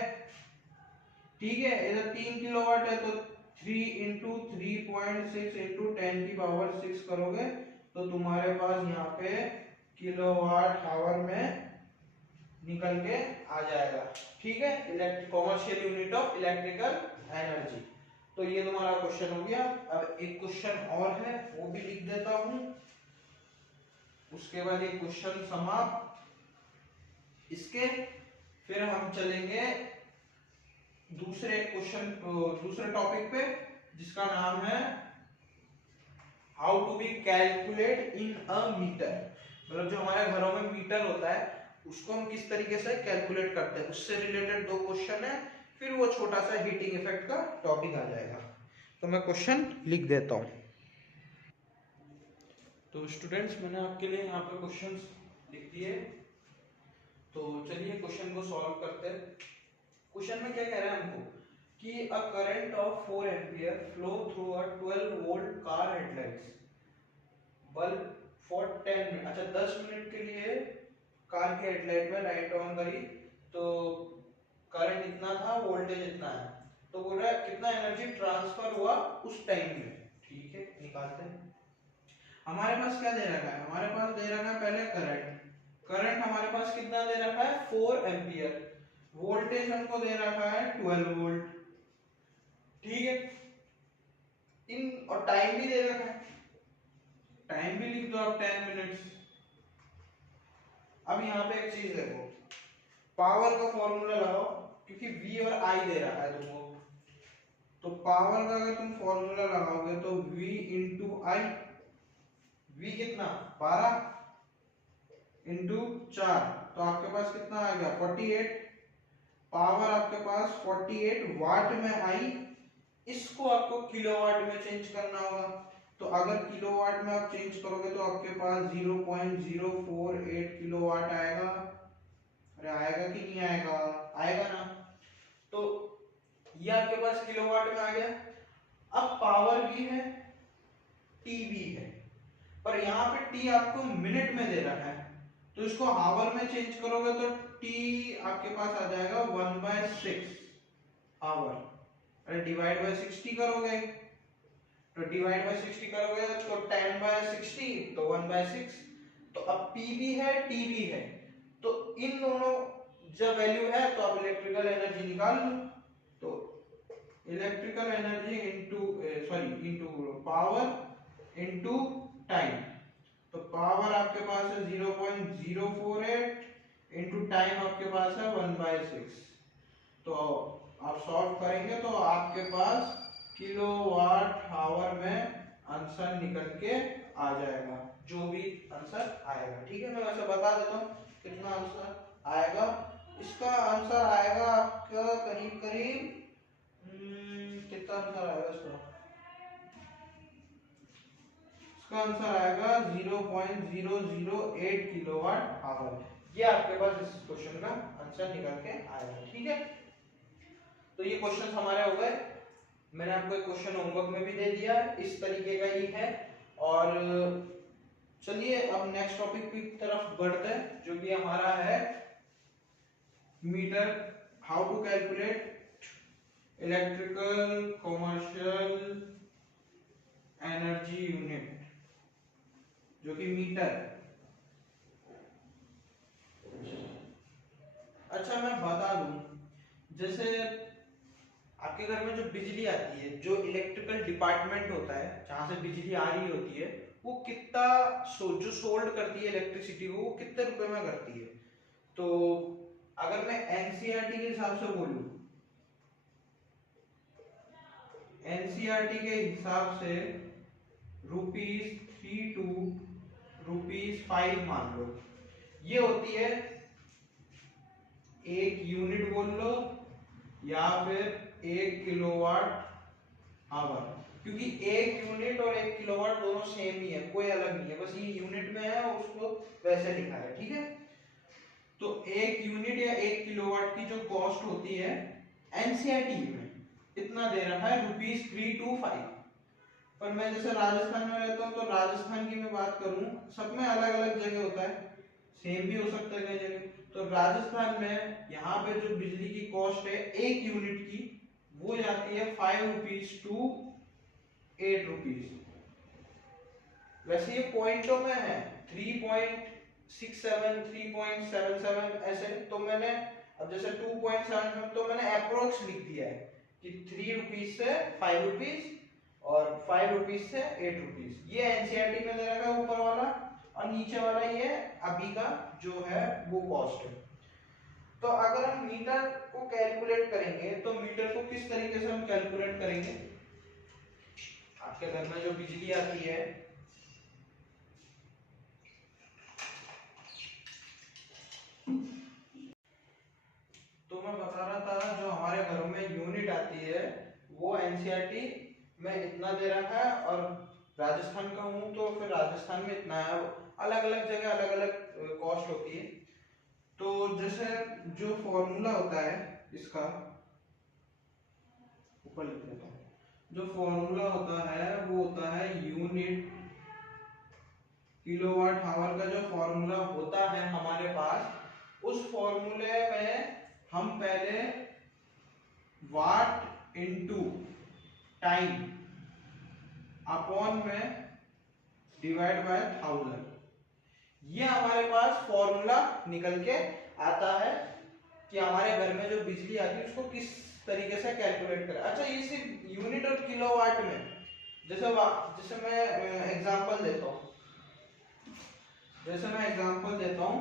ठीक है, इधर 3 किलोवाट है, तो 3 इंटू 3.6 इंटू 10 की पावर 6 करोगे तो तुम्हारे पास यहाँ पे किलोवाट आवर में निकल के आ जाएगा, ठीक है, electric commercial unit of electrical energy. तो ये तुम्हारा क्वेश्चन हो गया। अब एक क्वेश्चन और है वो भी लिख देता हूं, उसके बाद ये क्वेश्चन समाप्त। इसके फिर हम चलेंगे दूसरे क्वेश्चन, दूसरे टॉपिक पे, जिसका नाम है how to be calculate in a meter. मतलब जो हमारे घरों में मीटर होता है उसको हम किस तरीके से कैलकुलेट करते हैं, उससे रिलेटेड दो क्वेश्चन है, फिर वो छोटा सा हीटिंग इफेक्ट का टॉपिक आ जाएगा। तो मैं क्वेश्चन लिख देता हूँ। तो स्टूडेंट्स मैंने आपके लिए यहाँ पे क्वेश्चंस लिख दिए, तो चलिए क्वेश्चन को सॉल्व करते हैं। क्वेश्चन में क्या कह रहा है हमको कि a current of 4 ampere flow through a 12 volt car headlights bulb for 10 minute. अच्छा 10 मिनट के लिए कार की हेडलाइट में लाइट ऑन करी तो करंट इतना था, वोल्टेज इतना है, तो बोल रहा है कितना एनर्जी ट्रांसफर हुआ उस टाइम में। ठीक है, निकालते हैं। हमारे पास क्या दे रखा है, हमारे पास दे रखा है पहले करंट, करंट हमारे पास कितना दे रखा है 4 एम्पियर, वोल्टेज हमको दे रखा है 12 वोल्ट, ठीक है, इन और टाइम भी दे रखा है, टाइम भी लिख दो आप 10 मिनट्स। अब यहाँ पे एक चीज देखो, पावर का फॉर्मूला लगाओ, क्योंकि V और I दे रहा है तुमको, तो पावर का अगर तुम फॉर्मूला लगाओगे तो V इंटू आई, V कितना 12 इंटू 4, तो आपके पास कितना आ गया 48, पावर आपके पास 48 वाट में आई, इसको आपको किलोवाट में चेंज करना होगा। तो अगर किलोवाट में आप चेंज करोगे तो आपके पास 0.048 किलोवाट आएगा। अरे आएगा कि नहीं आएगा, आएगा ना। तो ये आपके पास किलोवाट में आ गया। अब पावर भी है, टी भी है, पर यहाँ पे टी आपको मिनट में दे रखा है, तो इसको आवर में चेंज करोगे तो टी आपके पास आ जाएगा 1/6 आवर। अरे डिवाइड बाय 60 करोगे तो डिवाइड बाय 60 करोगे तो 10/60 तो 1/6। तो अब P भी है T भी है, तो इन दोनों जब वैल्यू है तो आप इलेक्ट्रिकल एनर्जी निकाल लो। तो electrical energy into power into time, तो पावर आपके पास है 0.048 इनटू टाइम आपके पास है 1/6। तो आप सॉल्व करेंगे तो आपके पास किलोवाट आवर में आंसर निकल के आ जाएगा, जो भी आंसर आएगा। ठीक है, मैं वैसे बता देता हूँ कितना आंसर आएगा। इसका आंसर आएगा आपका करीब करीब कितना आंसर आएगा इसका आंसर आएगा 0.008 किलोवाट आवर। ये आपके पास इस क्वेश्चन का आंसर निकल के आएगा। ठीक है, तो ये क्वेश्चन हमारे हो गए। मैंने आपको एक क्वेश्चन होमवर्क में भी दे दिया, इस तरीके का ही है। और चलिए अब नेक्स्ट टॉपिक की तरफ बढ़ते हैं, जो कि हमारा है meter, how to calculate electrical commercial energy unit, जो कि मीटर है। अच्छा मैं बता दूं, जैसे आपके घर में जो बिजली आती है, जो इलेक्ट्रिकल डिपार्टमेंट होता है जहां से बिजली आ रही होती है, वो कितना जो सोल्ड करती है इलेक्ट्रिसिटी को, वो कितने रुपए में करती है। तो अगर मैं एनसीईआरटी के हिसाब से बोलूं, एनसीईआरटी के हिसाब से ₹3 to ₹5 मान लो, ये होती है एक यूनिट बोल लो, या फिर 1 किलोवाट आवर, क्योंकि एक यूनिट और एक किलोवाट दोनों सेम ही है, कोई अलग नहीं है, बस ये यूनिट में है और उसको वैसे लिखा है, ठीक है। तो एक यूनिट या एक किलोवाट की जो कॉस्ट होती है एनसीईआरटी में इतना दे रखा है ₹325। पर मैं जैसे राजस्थान में रहता हूँ तो राजस्थान की मैं बात करूँ, सब में अलग अलग जगह होता है, सेम भी हो सकता है कई जगह। तो राजस्थान में यहाँ पे जो बिजली की कॉस्ट है एक यूनिट की, वो जाती है ₹5 to ₹8। वैसे ये पॉइंटों में है 3.67 3.77 ऐसे, तो मैंने अब जैसे 2.7 तो मैंने अप्रोक्स लिख दिया है कि ₹3 से ₹5 और ₹5 से ₹8। ये एनसीईआरटी में दे रखा है ऊपर वाला, और नीचे वाला ये अभी का जो है वो कॉस्ट है। तो अगर हम मीटर को कैलकुलेट करेंगे तो मीटर को किस तरीके से हम कैलकुलेट करेंगे, आपके घर में जो बिजली आती है तो मैं बता रहा था जो हमारे घरों में यूनिट आती है वो एनसीईआरटी में इतना दे रखा है, और राजस्थान का हूँ तो फिर राजस्थान में इतना है, अलग अलग जगह अलग अलग कॉस्ट होती है। तो जैसे जो फॉर्मूला होता है इसका, ऊपर लिख देता हूँ, जो फॉर्मूला होता है वो होता है यूनिट किलोवाट आवर का जो फॉर्मूला होता है हमारे पास, उस फॉर्मूले में हम पहले वाट इनटू टाइम अपॉन में डिवाइड बाय 1000, ये हमारे पास फॉर्मूला निकल के आता है कि हमारे घर में जो बिजली आती है उसको किस तरीके से कैलकुलेट करें। अच्छा, ये सिर्फ यूनिट और किलोवाट में, जैसे मैं एग्जांपल देता हूँ,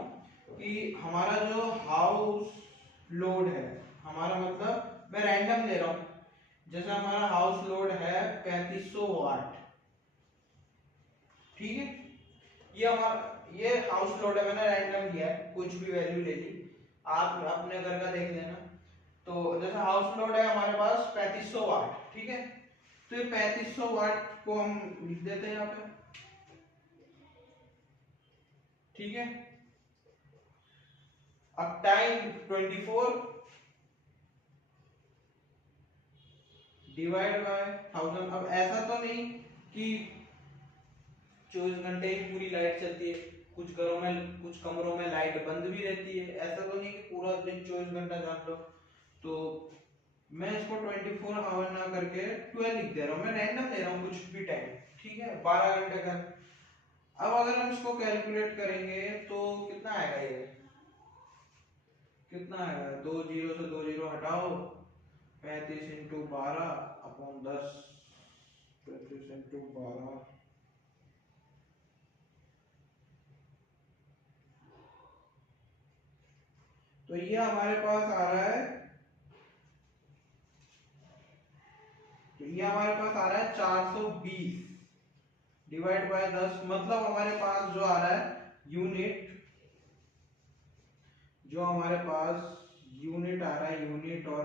कि हमारा जो हाउस लोड है, हमारा मतलब मैं रैंडम ले रहा हूँ, जैसे हमारा हाउस लोड है 3500 वाट, ठीक है। ये हाउस लोड है, मैंने रैंडम लिया है, कुछ भी वैल्यू ले ली, आप अपने घर का देख लेना। तो जैसे हाउस लोड है हमारे पास 3500 वाट, ठीक है। तो ये 3500 वाट को हम लिख देते हैं यहाँ पे, ठीक है। अब टाइम 24 डिवाइड बाय 1000। अब ऐसा तो नहीं कि 24 घंटे ही पूरी लाइट चलती है, कुछ घरों में कुछ कमरों में लाइट बंद भी रहती है, ऐसा तो नहीं कि पूरा दिन 24 घंटा जान लो। तो मैं इसको 24 आवर ना करके 12 लिख दे रहा हूँ, मैं रैंडम ले रहा हूँ कुछ भी टाइम, ठीक है, 12 घंटे का। अब अगर हम इसको कैलकुलेट करेंगे तो कितना आएगा, ये कितना आएगा, 2 जीरो से 2 जीरो हटाओ, 35 इंटू 12 अपॉन 10, 35 इंटू 12, तो ये हमारे पास आ रहा है, तो ये हमारे पास आ रहा है 420 डिवाइड बाय 10, मतलब हमारे पास जो आ रहा है यूनिट, जो हमारे पास यूनिट आ रहा है, यूनिट और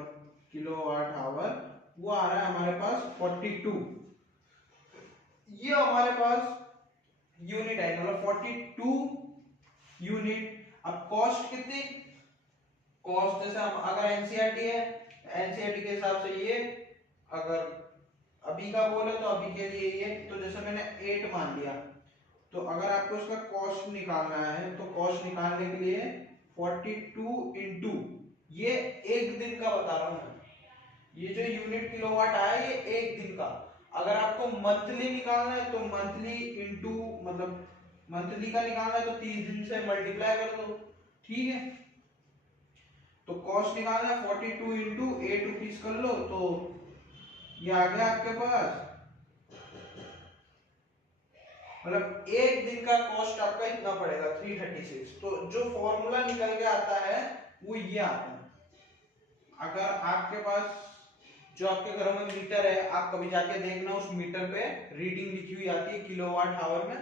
किलोवाट आवर, वो आ रहा है हमारे पास 42। ये हमारे पास यूनिट है, मतलब 42 यूनिट। अब कॉस्ट कितनी, कॉस्ट जैसे हम अगर एनसीईआरटी है, एनसीईआरटी के हिसाब से ये, अगर अभी का बोले तो अभी के लिए ये, तो जैसे मैंने 8 मान लिया, तो अगर आपको इसका कॉस्ट निकालना है तो कॉस्ट निकालने के लिए 42 इंटू, ये एक दिन का बता रहा हूं मैं, ये जो यूनिट किलोवाट आया ये एक दिन का। अगर आपको मंथली निकालना है तो मंथली इंटू, मतलब मंथली का निकालना है तो 30 दिन से मल्टीप्लाई कर दो, ठीक है। तो कॉस्ट निकालना है 42 इंटू ₹8 कर लो, तो ये आ गया आपके पास, मतलब एक दिन का कॉस्ट आपका इतना पड़ेगा 336। तो जो फॉर्मूला निकल के आता है वो ये आता है। अगर आपके पास जो आपके घरों में मीटर है, आप कभी जाके देखना, उस मीटर पे रीडिंग लिखी हुई आती है किलोवाट आवर में,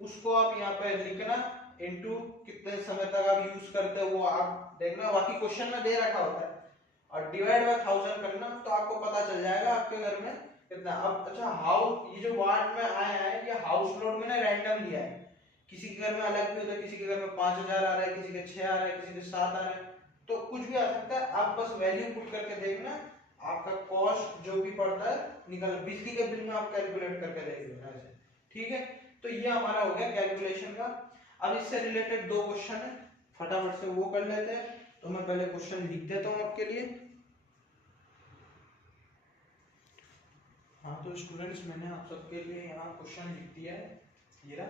उसको आप यहाँ पे लिखना, इनटू कितने समय तक आप यूज करते हो वो आप देखना, बाकी क्वेश्चन में दे रखा होता है, और डिवाइड बाय 1000 करना, तो आपको पता चल जाएगा आपके घर में कितना। अब अच्छा हाउ, ये जो वाट में आया है ये हाउस लोड में ना रैंडम लिया है, किसी के घर में अलग भी होता है, किसी के घर में 5000 आ रहा है, किसी के 6 आ रहा है, किसी के 7 आ रहा है, तो कुछ भी आ सकता है। आप बस वैल्यू पुट करके देखना, आपका कॉस्ट जो भी पड़ता है निकल, बिजली के बिल में आप कैलकुलेट करके देख लेना ऐसे, ठीक है। तो ये हमारा हो गया कैलकुलेशन का। अब इससे रिलेटेड दो क्वेश्चन है, फटाफट से वो कर लेते हैं। तो मैं पहले क्वेश्चन लिख देता हूँ आपके लिए। हाँ तो स्टूडेंट्स, मैंने आप सबके लिए यहाँ क्वेश्चन लिख दिया है, ये रहा।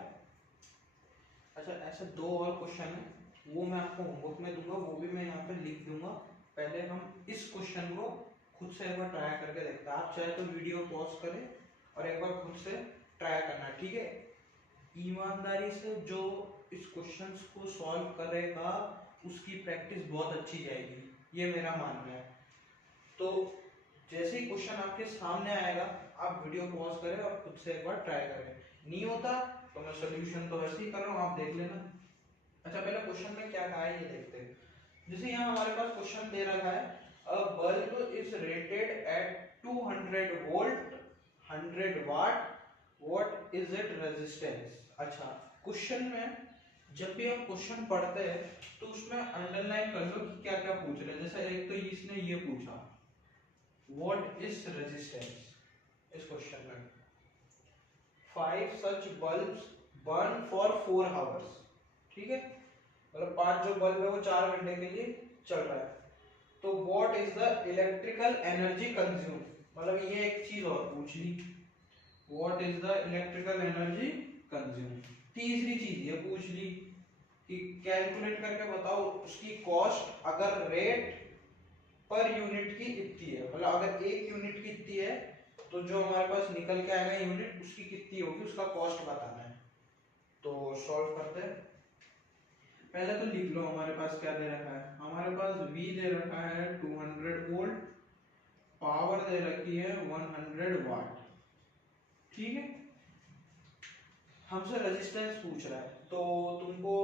अच्छा ऐसे दो और क्वेश्चन है, वो मैं आपको होमवर्क में दूंगा, वो भी मैं यहाँ पे लिख दूंगा। पहले हम इस क्वेश्चन को खुद से एक बार ट्राई करके देखते हैं। आप चाहे तो वीडियो पॉज करें और एक बार खुद से ट्राई करना, ठीक है। ईमानदारी से जो इस क्वेश्चन को सॉल्व करेगा उसकी प्रैक्टिस बहुत अच्छी जाएगी, ये मेरा मानना है। तो जैसे ही क्वेश्चन आपके सामने आएगा आप वीडियो पॉज करें और खुद से एक बार ट्राई करें। नहीं होता तो मैं सोल्यूशन तो वैसे ही कर रहा हूँ, आप देख लेना। अच्छा पहले क्वेश्चन में क्या कहा है ये देखते हैं। जैसे यहाँ हमारे पास क्वेश्चन दे रखा है, a bulb is rated at 200 volt 100 watt, what is it resistance. अच्छा क्वेश्चन में जब भी आप क्वेश्चन पढ़ते हैं तो उसमें अंडरलाइन कर लो कि क्या क्या पूछ रहे हैं। जैसे एक तो इसने ये पूछा, व्हाट इज रेजिस्टेंस, इस क्वेश्चन में 5 such bulbs burn for 4 hours, ठीक है, मतलब 5 जो बल्ब है वो 4 घंटे के लिए चल रहा है। तो what is the electrical energy consume, मतलब ये एक चीज और पूछ ली, what is the electrical energy consume. तीसरी चीज ये पूछ ली कि कैलकुलेट करके बताओ उसकी कॉस्ट अगर रेट पर यूनिट की इतनी है, मतलब अगर एक यूनिट की इतनी है तो जो हमारे पास निकल के आएगा यूनिट उसकी कितनी होगी, उसका कॉस्ट बताना है। तो सॉल्व करते हैं। पहले तो लिख लो हमारे पास क्या दे रखा है, हमारे पास V दे रखा है 200 वोल्ट, पावर दे रखी है 100 वाट, ठीक है। हमसे रेजिस्टेंस पूछ रहा है तो तुमको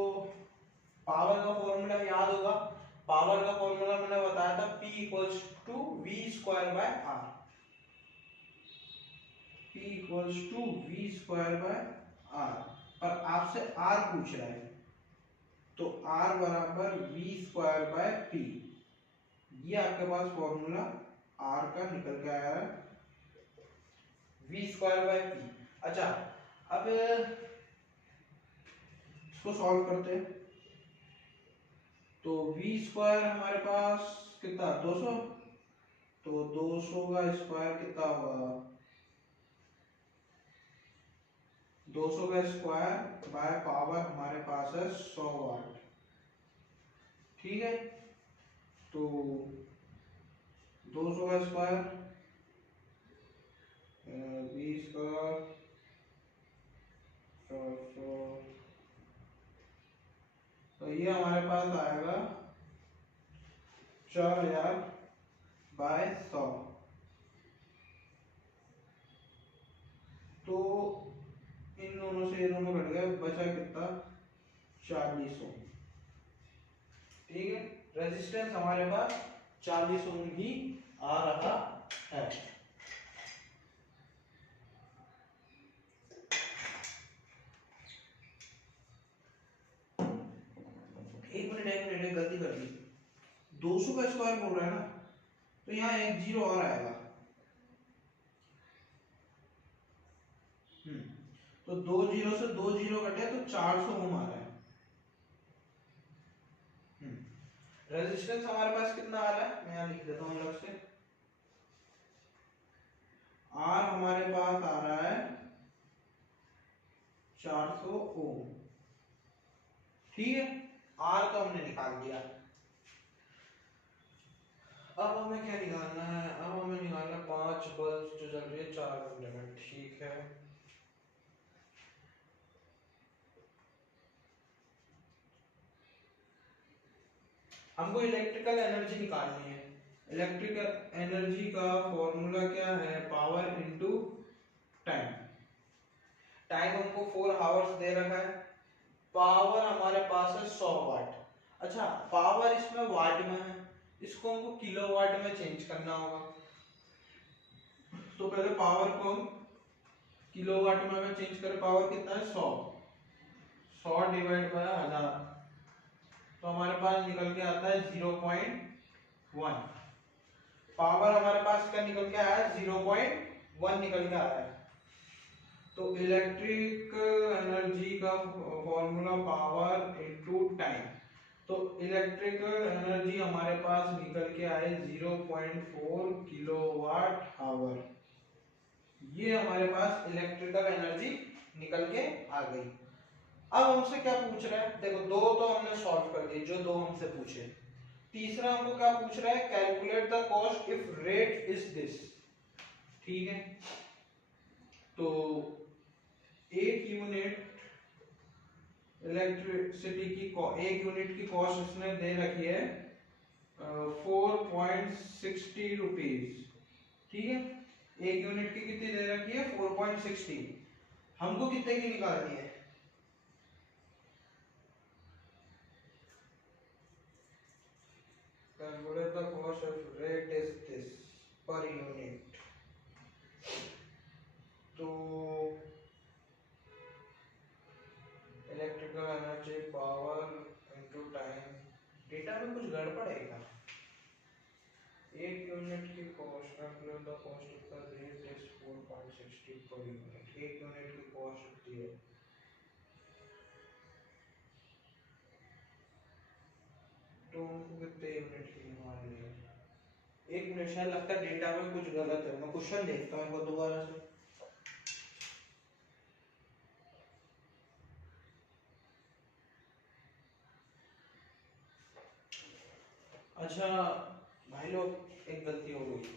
पावर का फॉर्मूला याद होगा। पावर का फॉर्मूला मैंने बताया था P equals to V square by R, P equals to V square by R. और आपसे R पूछ रहा है तो R बराबर वी स्क्वायर बाय पी, ये आपके पास फॉर्मूला R का निकल के आया है, वी स्क्वायर बाय पी। अच्छा अब इसको सॉल्व करते हैं। तो वी स्क्वायर हमारे पास कितना 200, तो 200 का स्क्वायर कितना होगा, 200 का स्क्वायर बाय पावर हमारे पास है 100 वाट, ठीक है। तो 200 का स्क्वायर 20 का 100, तो ये हमारे पास आएगा 4000 बाय 100। तो इन दोनों से ये दोनों कट गए, बचा कितना 40 ओम, ठीक है। रेजिस्टेंस हमारे पास 40 ओम ही आ रहा है। एक मिनट गलती कर दी, 200 का स्क्वायर बोल रहा है ना, तो यहाँ एक जीरो और आएगा। तो 2 जीरो से 2 जीरो कटे तो 400 ओम आ रहा है। रेजिस्टेंस हमारे पास कितना आ रहा है, मैं यहाँ लिख देता हूँ अलग से। R हमारे पास आ रहा है 400 ओम, ठीक है। R तो हमने निकाल दिया। अब हमें क्या निकालना है, अब हमें निकालना 5 बल्ब जो चल रही है 4 घंटे में, ठीक है। हमको इलेक्ट्रिकल एनर्जी निकालनी है। इलेक्ट्रिकल एनर्जी का फॉर्मूला क्या है, पावर इनटू टाइम। टाइम हमको 4 आवर्स दे रखा है, पावर हमारे पास है 100 वाट। अच्छा पावर इसमें वाट में है, इसको हमको किलोवाट में चेंज करना होगा। तो पहले पावर को हम किलोवाट में अगर चेंज करें, पावर कितना है 100, 100 डिवाइड बाय 1000, तो हमारे पास निकल के आता है 0.1। पावर हमारे पास क्या निकल के आया है, 0.1 निकल के आया है। तो इलेक्ट्रिक एनर्जी का फॉर्मूला पावर इनटू टाइम, तो इलेक्ट्रिक एनर्जी हमारे पास निकल के आए 0.4 किलोवाट आवर। ये हमारे पास इलेक्ट्रिकल एनर्जी निकल के आ गई। अब हमसे क्या पूछ रहा है, देखो दो तो हमने सॉल्व कर दिए, जो दो हमसे पूछे। तीसरा हमको क्या पूछ रहा है, calculate the cost if rate is this. ठीक है, तो एक यूनिट इलेक्ट्रिसिटी की एक यूनिट की कॉस्ट इसने दे रखी है 4.60 रुपीज। ठीक है, एक यूनिट की कितनी दे रखी है, 4.60। हमको कितने की निकालनी है, calculate the cost of rate is this per unit. तो electrical energy power into time, data में कुछ गड़बड़ है क्या? एक यूनिट की cost, calculate the cost of the rate is 4.60 per unit. एक यूनिट की कॉस्ट होती है, तो हमको कितने यूनिट की निकालनी है? एक मिनट, शायद लगता है डेटा में कुछ गलत है, मैं क्वेश्चन देखता हूँ एक बार दोबारा से। अच्छा भाई लोग, एक गलती हो गई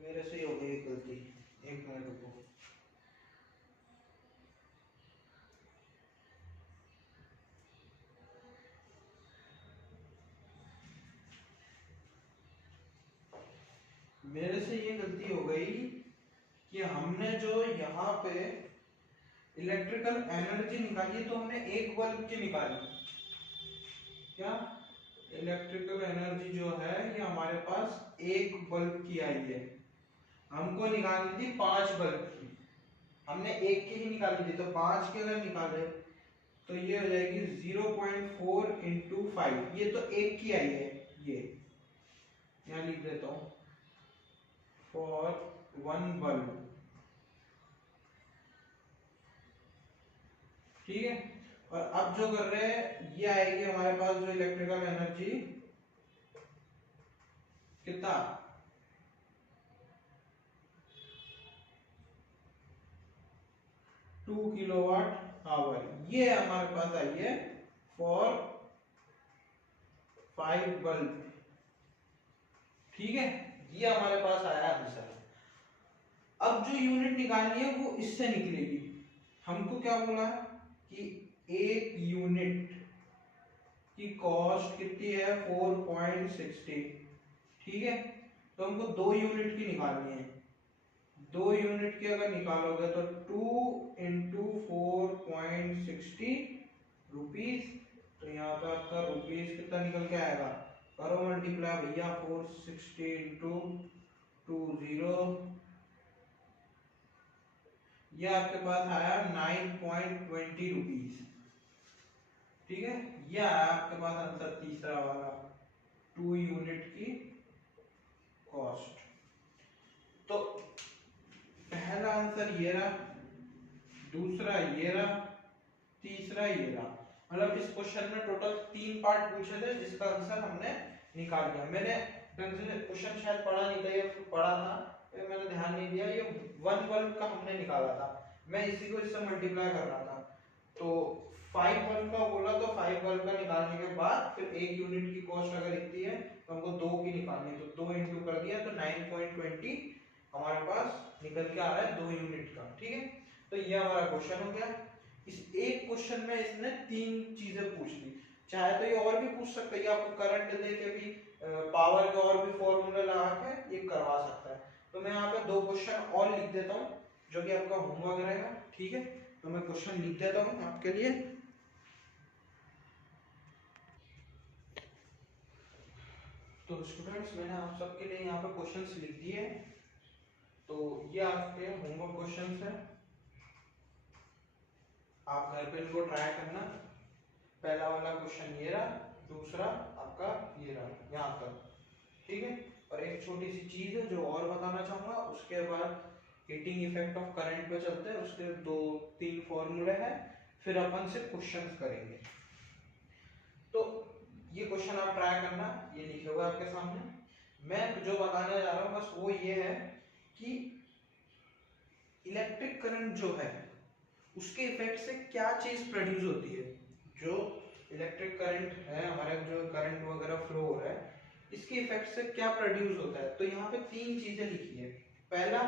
मेरे से, ही हो गई एक गलती। एक मिनट रुको। मेरे से ये गलती हो गई कि हमने जो यहाँ पे इलेक्ट्रिकल एनर्जी निकाली तो हमने एक बल्ब की निकाली। क्या इलेक्ट्रिकल एनर्जी जो है ये हमारे पास एक बल्ब की आई है, हमको निकालनी थी 5 बल्ब की। हमने एक की ही निकाली थी, तो 5 की अगर निकाले तो ये हो जाएगी 0.4 इंटू 5। ये तो एक की आई है, ये यहाँ लिख देता हूँ, फॉर 1 बल्ब। ठीक है, और अब जो कर रहे हैं, ये आएगी हमारे पास जो इलेक्ट्रिकल एनर्जी कितना, 2 किलोवाट आवर। ये हमारे पास आई है फॉर 5 बल्ब। ठीक है, ये हमारे पास आया आंसर। अब जो यूनिट निकालनी है वो इससे निकलेगी। हमको क्या बोला है कि एक यूनिट की कॉस्ट कितनी है, 4.60। ठीक है, तो हमको 2 यूनिट की निकालनी है। 2 यूनिट की अगर निकालोगे तो 2 इंटू 4.60 रुपीज, तो यहाँ पे आपका रुपीज कितना निकल के आएगा, करो मल्टीप्लाई भैया, 460 इंटू 20, ये आपके पास आया 9.20 रुपीज। ठीक है, ये आया आपके पास आंसर तीसरा वाला, 2 यूनिट की कॉस्ट। तो पहला आंसर ये रहा, दूसरा ये रहा, तीसरा ये रहा। मतलब इस क्वेश्चन में टोटल 3 पार्ट पूछे थे जिसका आंसर हमने निकाल लिया। मैंने ढंग से क्वेश्चन शायद पढ़ा नहीं था, ये पढ़ा था तो मैंने ध्यान नहीं दिया। ये 1 बल्ब का हमने निकाला था, मैं इसी को इससे मल्टीप्लाई कर रहा था। तो 5 बल्ब का बोला, तो 5 बल्ब का निकालने के बाद फिर एक यूनिट की कॉस्ट अगर इतनी है तो हमको 2 की निकालनी है, तो 2 इंटू कर दिया, तो 9.20 हमारे पास निकल के आ रहा है 2 यूनिट का। ठीक है, तो ये हमारा क्वेश्चन हो गया। इस एक क्वेश्चन में इसने 3 चीजें पूछ ली। चाहे तो ये और भी पूछ सकता है, ये आपको करंट दे के भी, पावर के और भी फॉर्मूले लगा के ये करवा सकता है। तो मैं यहाँ पे 2 क्वेश्चन और लिख देता हूँ जो कि आपका होमवर्क रहेगा। ठीक है, तो मैं क्वेश्चन लिख देता हूँ आपके लिए। तो स्टूडेंट्स, मैंने आप सबके लिए यहाँ पे क्वेश्चंस लिख दिए हैं। तो ये आपके होमवर्क क्वेश्चंस है, आप घर पे इनको ट्राई करना। पहला वाला क्वेश्चन ये रहा, दूसरा आपका ये रहा यहाँ तक, ठीक है। और एक छोटी सी चीज है जो और बताना चाहूंगा, उसके बाद हीटिंग इफेक्ट ऑफ करंट पे चलते हैं। उसके 2-3 फॉर्मूले हैं, फिर अपन से क्वेश्चंस करेंगे। तो ये क्वेश्चन आप ट्राई करना, ये लिखे हुए आपके सामने। मैं जो बताने जा रहा हूँ बस वो ये है कि इलेक्ट्रिक करंट जो है उसके इफेक्ट से क्या चीज प्रोड्यूस होती है। जो इलेक्ट्रिक करंट है, हमारा जो करंट वगैरह फ्लो हो रहा है, इसके इफेक्ट से क्या प्रोड्यूस होता है। तो यहाँ पे 3 चीजें लिखी है। पहला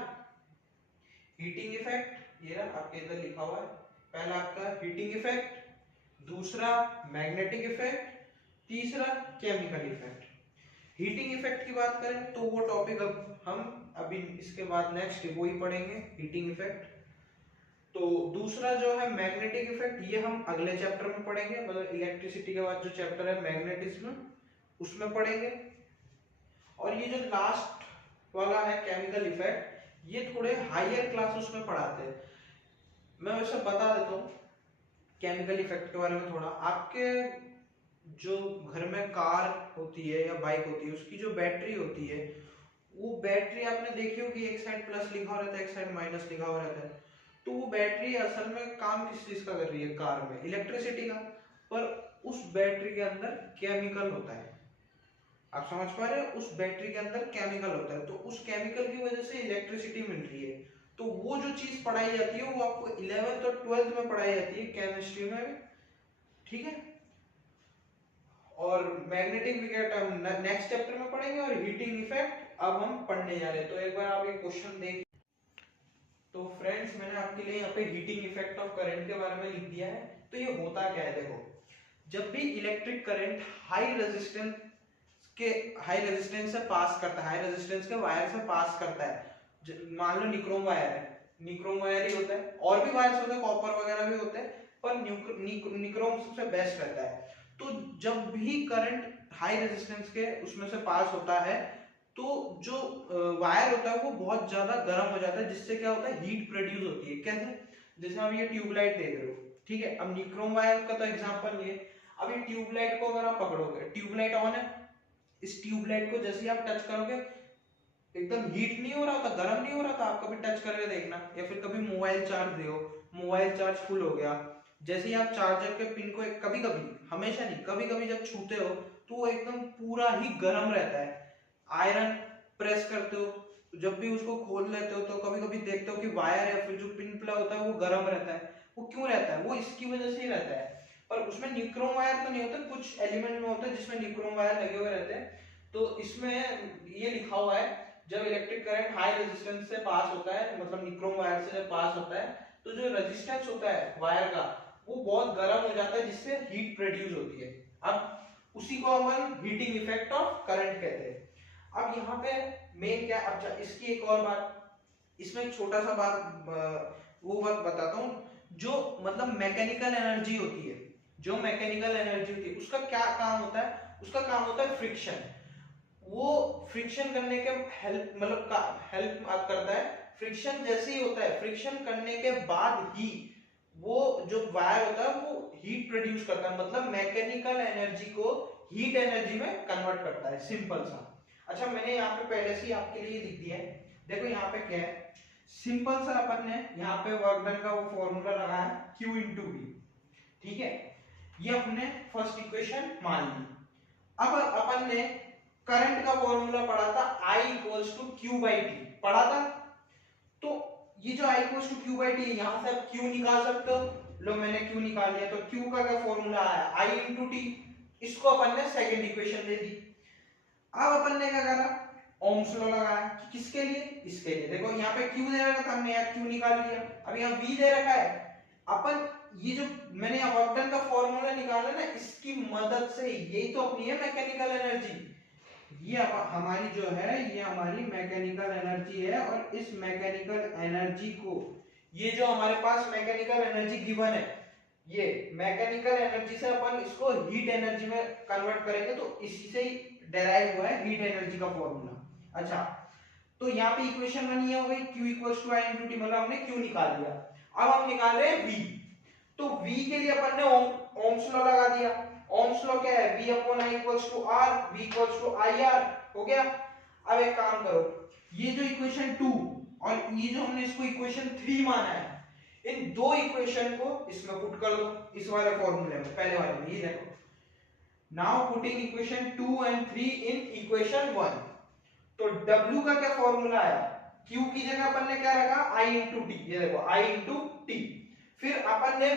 हीटिंग इफेक्ट, ये रहा आपके इधर लिखा हुआ है। पहला आपका हीटिंग इफेक्ट, दूसरा मैग्नेटिक इफेक्ट, तीसरा केमिकल इफेक्ट। हीटिंग इफेक्ट की बात करें तो वो टॉपिक अब हम अभी इसके बाद नेक्स्ट वो ही पढ़ेंगे, हीटिंग इफेक्ट। तो दूसरा जो है मैग्नेटिक इफेक्ट, ये हम अगले चैप्टर में पढ़ेंगे, मतलब इलेक्ट्रिसिटी के बाद जो चैप्टर है मैग्नेटिज्म, उसमें पढ़ेंगे। और ये जो लास्ट वाला है केमिकल इफेक्ट, ये थोड़े हायर क्लासेस में पढ़ाते हैं। मैं वैसे बता देता हूँ केमिकल इफेक्ट के बारे में थोड़ा। आपके जो घर में कार होती है या बाइक होती है, उसकी जो बैटरी होती है, वो बैटरी आपने देखी होगी, एक साइड प्लस लिखा हुआ रहता है, एक साइड माइनस लिखा हुआ रहता है। तो वो बैटरी असल में काम किस चीज का कर रही है कार में, इलेक्ट्रिसिटी का। पर उस बैटरी के अंदर केमिकल होता है, आप समझ पा रहे हो, उस बैटरी के अंदर केमिकल होता है। तो उस केमिकल की वजह से इलेक्ट्रिसिटी मिल रही है। तो वो जो चीज पढ़ाई जाती है वो आपको 11th और 12th में पढ़ाई जाती है केमिस्ट्री में, ठीक है। और मैग्नेटिक विकेट हम नेक्स्ट चैप्टर में पढ़ेंगे, और हीटिंग इफेक्ट अब हम पढ़ने जा रहे हैं। तो एक बार आप ये क्वेश्चन देख। तो फ्रेंड्स, मैंने आपके लिए यहाँ पे हीटिंग इफेक्ट ऑफ करंट के बारे में लिख दिया है। तो ये होता क्या है, देखो, जब भी इलेक्ट्रिक करंट हाई रेजिस्टेंस से पास करता है, हाई रेजिस्टेंस के वायर से पास करता है, मान लो निक्रोम वायर है, निक्रोम वायर ही होता है, और भी वायर्स होते हैं, कॉपर वगैरह भी होते हैं, पर निक्रोम सबसे बेस्ट रहता है। तो जब भी करंट हाई रेजिस्टेंस के उसमें से पास होता है, तो जो वायर होता है वो बहुत ज्यादा गर्म हो जाता है, जिससे क्या होता है, हीट प्रोड्यूस होती है। कैसे, जैसे आप ये ट्यूबलाइट देख रहे हो, ठीक है। अब निक्रोम वायर का तो एग्जांपल ये। अब ये ट्यूबलाइट को अगर आप पकड़ोगे, ट्यूबलाइट ऑन है, इस ट्यूबलाइट को जैसे ही आप टच करोगे, एकदम हीट नहीं हो रहा था, गर्म नहीं हो रहा था, आप कभी टच करके देखना। या फिर कभी मोबाइल चार्ज दे, मोबाइल चार्ज फुल हो गया, जैसे ही आप चार्जर के पिन को कभी कभी, हमेशा नहीं, कभी कभी जब छूते हो तो वो एकदम पूरा ही गर्म रहता है। आयरन प्रेस करते हो, जब भी उसको खोल लेते हो, तो कभी कभी देखते हो कि वायर या फिर जो पिन प्लग होता है वो गर्म रहता है। वो क्यों रहता है, वो इसकी वजह से ही रहता है। पर उसमें निक्रोम वायर तो नहीं होता, कुछ एलिमेंट में होता है जिसमें निक्रोम वायर लगे हुए रहते हैं। तो इसमें ये लिखा हुआ है, जब इलेक्ट्रिक करंट हाई रेजिस्टेंस से पास होता है, मतलब निक्रोम वायर से जब पास होता है, तो जो रेजिस्टेंस होता है वायर का, वो बहुत गर्म हो जाता है, जिससे हीट प्रोड्यूस होती है। अब उसी को हम हीटिंग इफेक्ट ऑफ करंट कहते हैं। अब यहाँ पे मेन क्या, अच्छा इसकी एक और बात, इसमें एक छोटा सा वो बात बताता हूँ। जो मतलब मैकेनिकल एनर्जी होती है, जो मैकेनिकल एनर्जी होती है, उसका क्या काम होता है, उसका काम होता है फ्रिक्शन। वो फ्रिक्शन करने के हेल्प, मतलब हेल्प करता है। फ्रिक्शन जैसे ही होता है, फ्रिक्शन करने के बाद ही वो जो वायर होता है वो हीट प्रोड्यूस करता है, मतलब मैकेनिकल एनर्जी को हीट एनर्जी में कन्वर्ट करता है, सिंपल सा। अच्छा, मैंने यहाँ पे पहले से ही आपके लिए लिख दिया है, देखो यहाँ पे क्या है, सिंपल सा अपन ने यहाँ पे वर्क डन का वो फॉर्मूला लगाया, Q इंटू V, ठीक है। ये अपने फर्स्ट इक्वेशन मान ली। अब अपन ने करंट का फॉर्मूला पढ़ा था, I equals to Q by T पढ़ा था। तो ये जो I equals to Q by T, यहाँ से आप Q निकाल सकते हो। लो, मैंने Q निकाल लिया। तो Q का क्या फॉर्मूला आया, I इंटू टी। इसको अपन ने सेकेंड इक्वेशन दे दी। अब अपन ने क्या करा, ओम्स लॉ लगाया कि किसके लिए, इसके लिए। देखो यहाँ पे Q दे रखा था, हमने यहाँ Q निकाल लिया। अब यहाँ V दे रखा है, अपन ये जो मैंने यहाँ वर्क डन का फॉर्मूला निकाला ना, इसकी मदद से, यही तो अपनी है मैकेनिकल एनर्जी। ये हमारी जो है, ये हमारी मैकेनिकल एनर्जी है। और इस मैकेनिकल एनर्जी को, ये जो हमारे पास मैकेनिकल एनर्जी गिवन है, ये मैकेनिकल एनर्जी से अपन इसको हीट एनर्जी में कन्वर्ट करेंगे, तो इसी से ही डेराइव हुआ है हीट एनर्जी का फॉर्मूला। अच्छा, तो यहाँ पे इक्वेशन बनी है वो q equals to I into T, मतलब हमने q निकाल लिया। अब हम निकाल रहे हैं v। तो v के लिए अपन ने ओम्स लॉ लगा दिया। ओम्स लॉ क्या है, v upon i equals to r, v equals to ir, हो गया। अब एक काम करो, ये जो इक्वेशन 2 और ये जो हमने इसको इक्वेशन 3 माना है, इन दो इक्वेशन को इसमें पुट कर दो, इस वाले फॉर्मूले में, पहले वाले में। ये देखो, now putting equation 2 and 3 in equation 1। तो W का क्या फॉर्मूला आया, Q की जगह अपन ने क्या रखा, I इंटू टी। ये देखो I इंटू टी। फिर अपन ने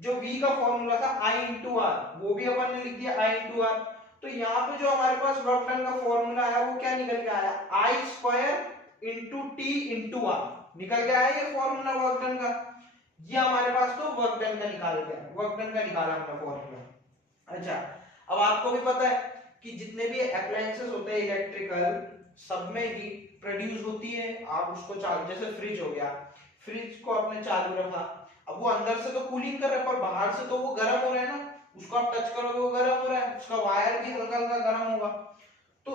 जो V का फॉर्मूला था I इंटू आर, वो भी अपन ने लिख दिया I इंटू आर। तो यहाँ पे जो हमारे पास वर्क डन का फॉर्मूला आया वो क्या निकल के आया, I square into T into R निकल के आया ये फॉर्मूला वर्क डन का। ये हमारे पास तो वर्क डन का निकाल गया, वर्क डन का निकाला हमने फॉर्मूला। अच्छा, अब आपको भी पता है कि जितने भी अप्लायंसेस होते हैं इलेक्ट्रिकल, सब में हीट प्रोड्यूस होती है। आप उसको चालू, जैसे फ्रिज हो गया, फ्रिज को आपने चालू रखा, अब वो अंदर से तो कूलिंग कर रहा है पर बाहर से तो वो गर्म हो रहा है ना, उसको आप टच करोगे वो गर्म हो रहा है, उसका वायर भी हल्का हल्का गर्म होगा। तो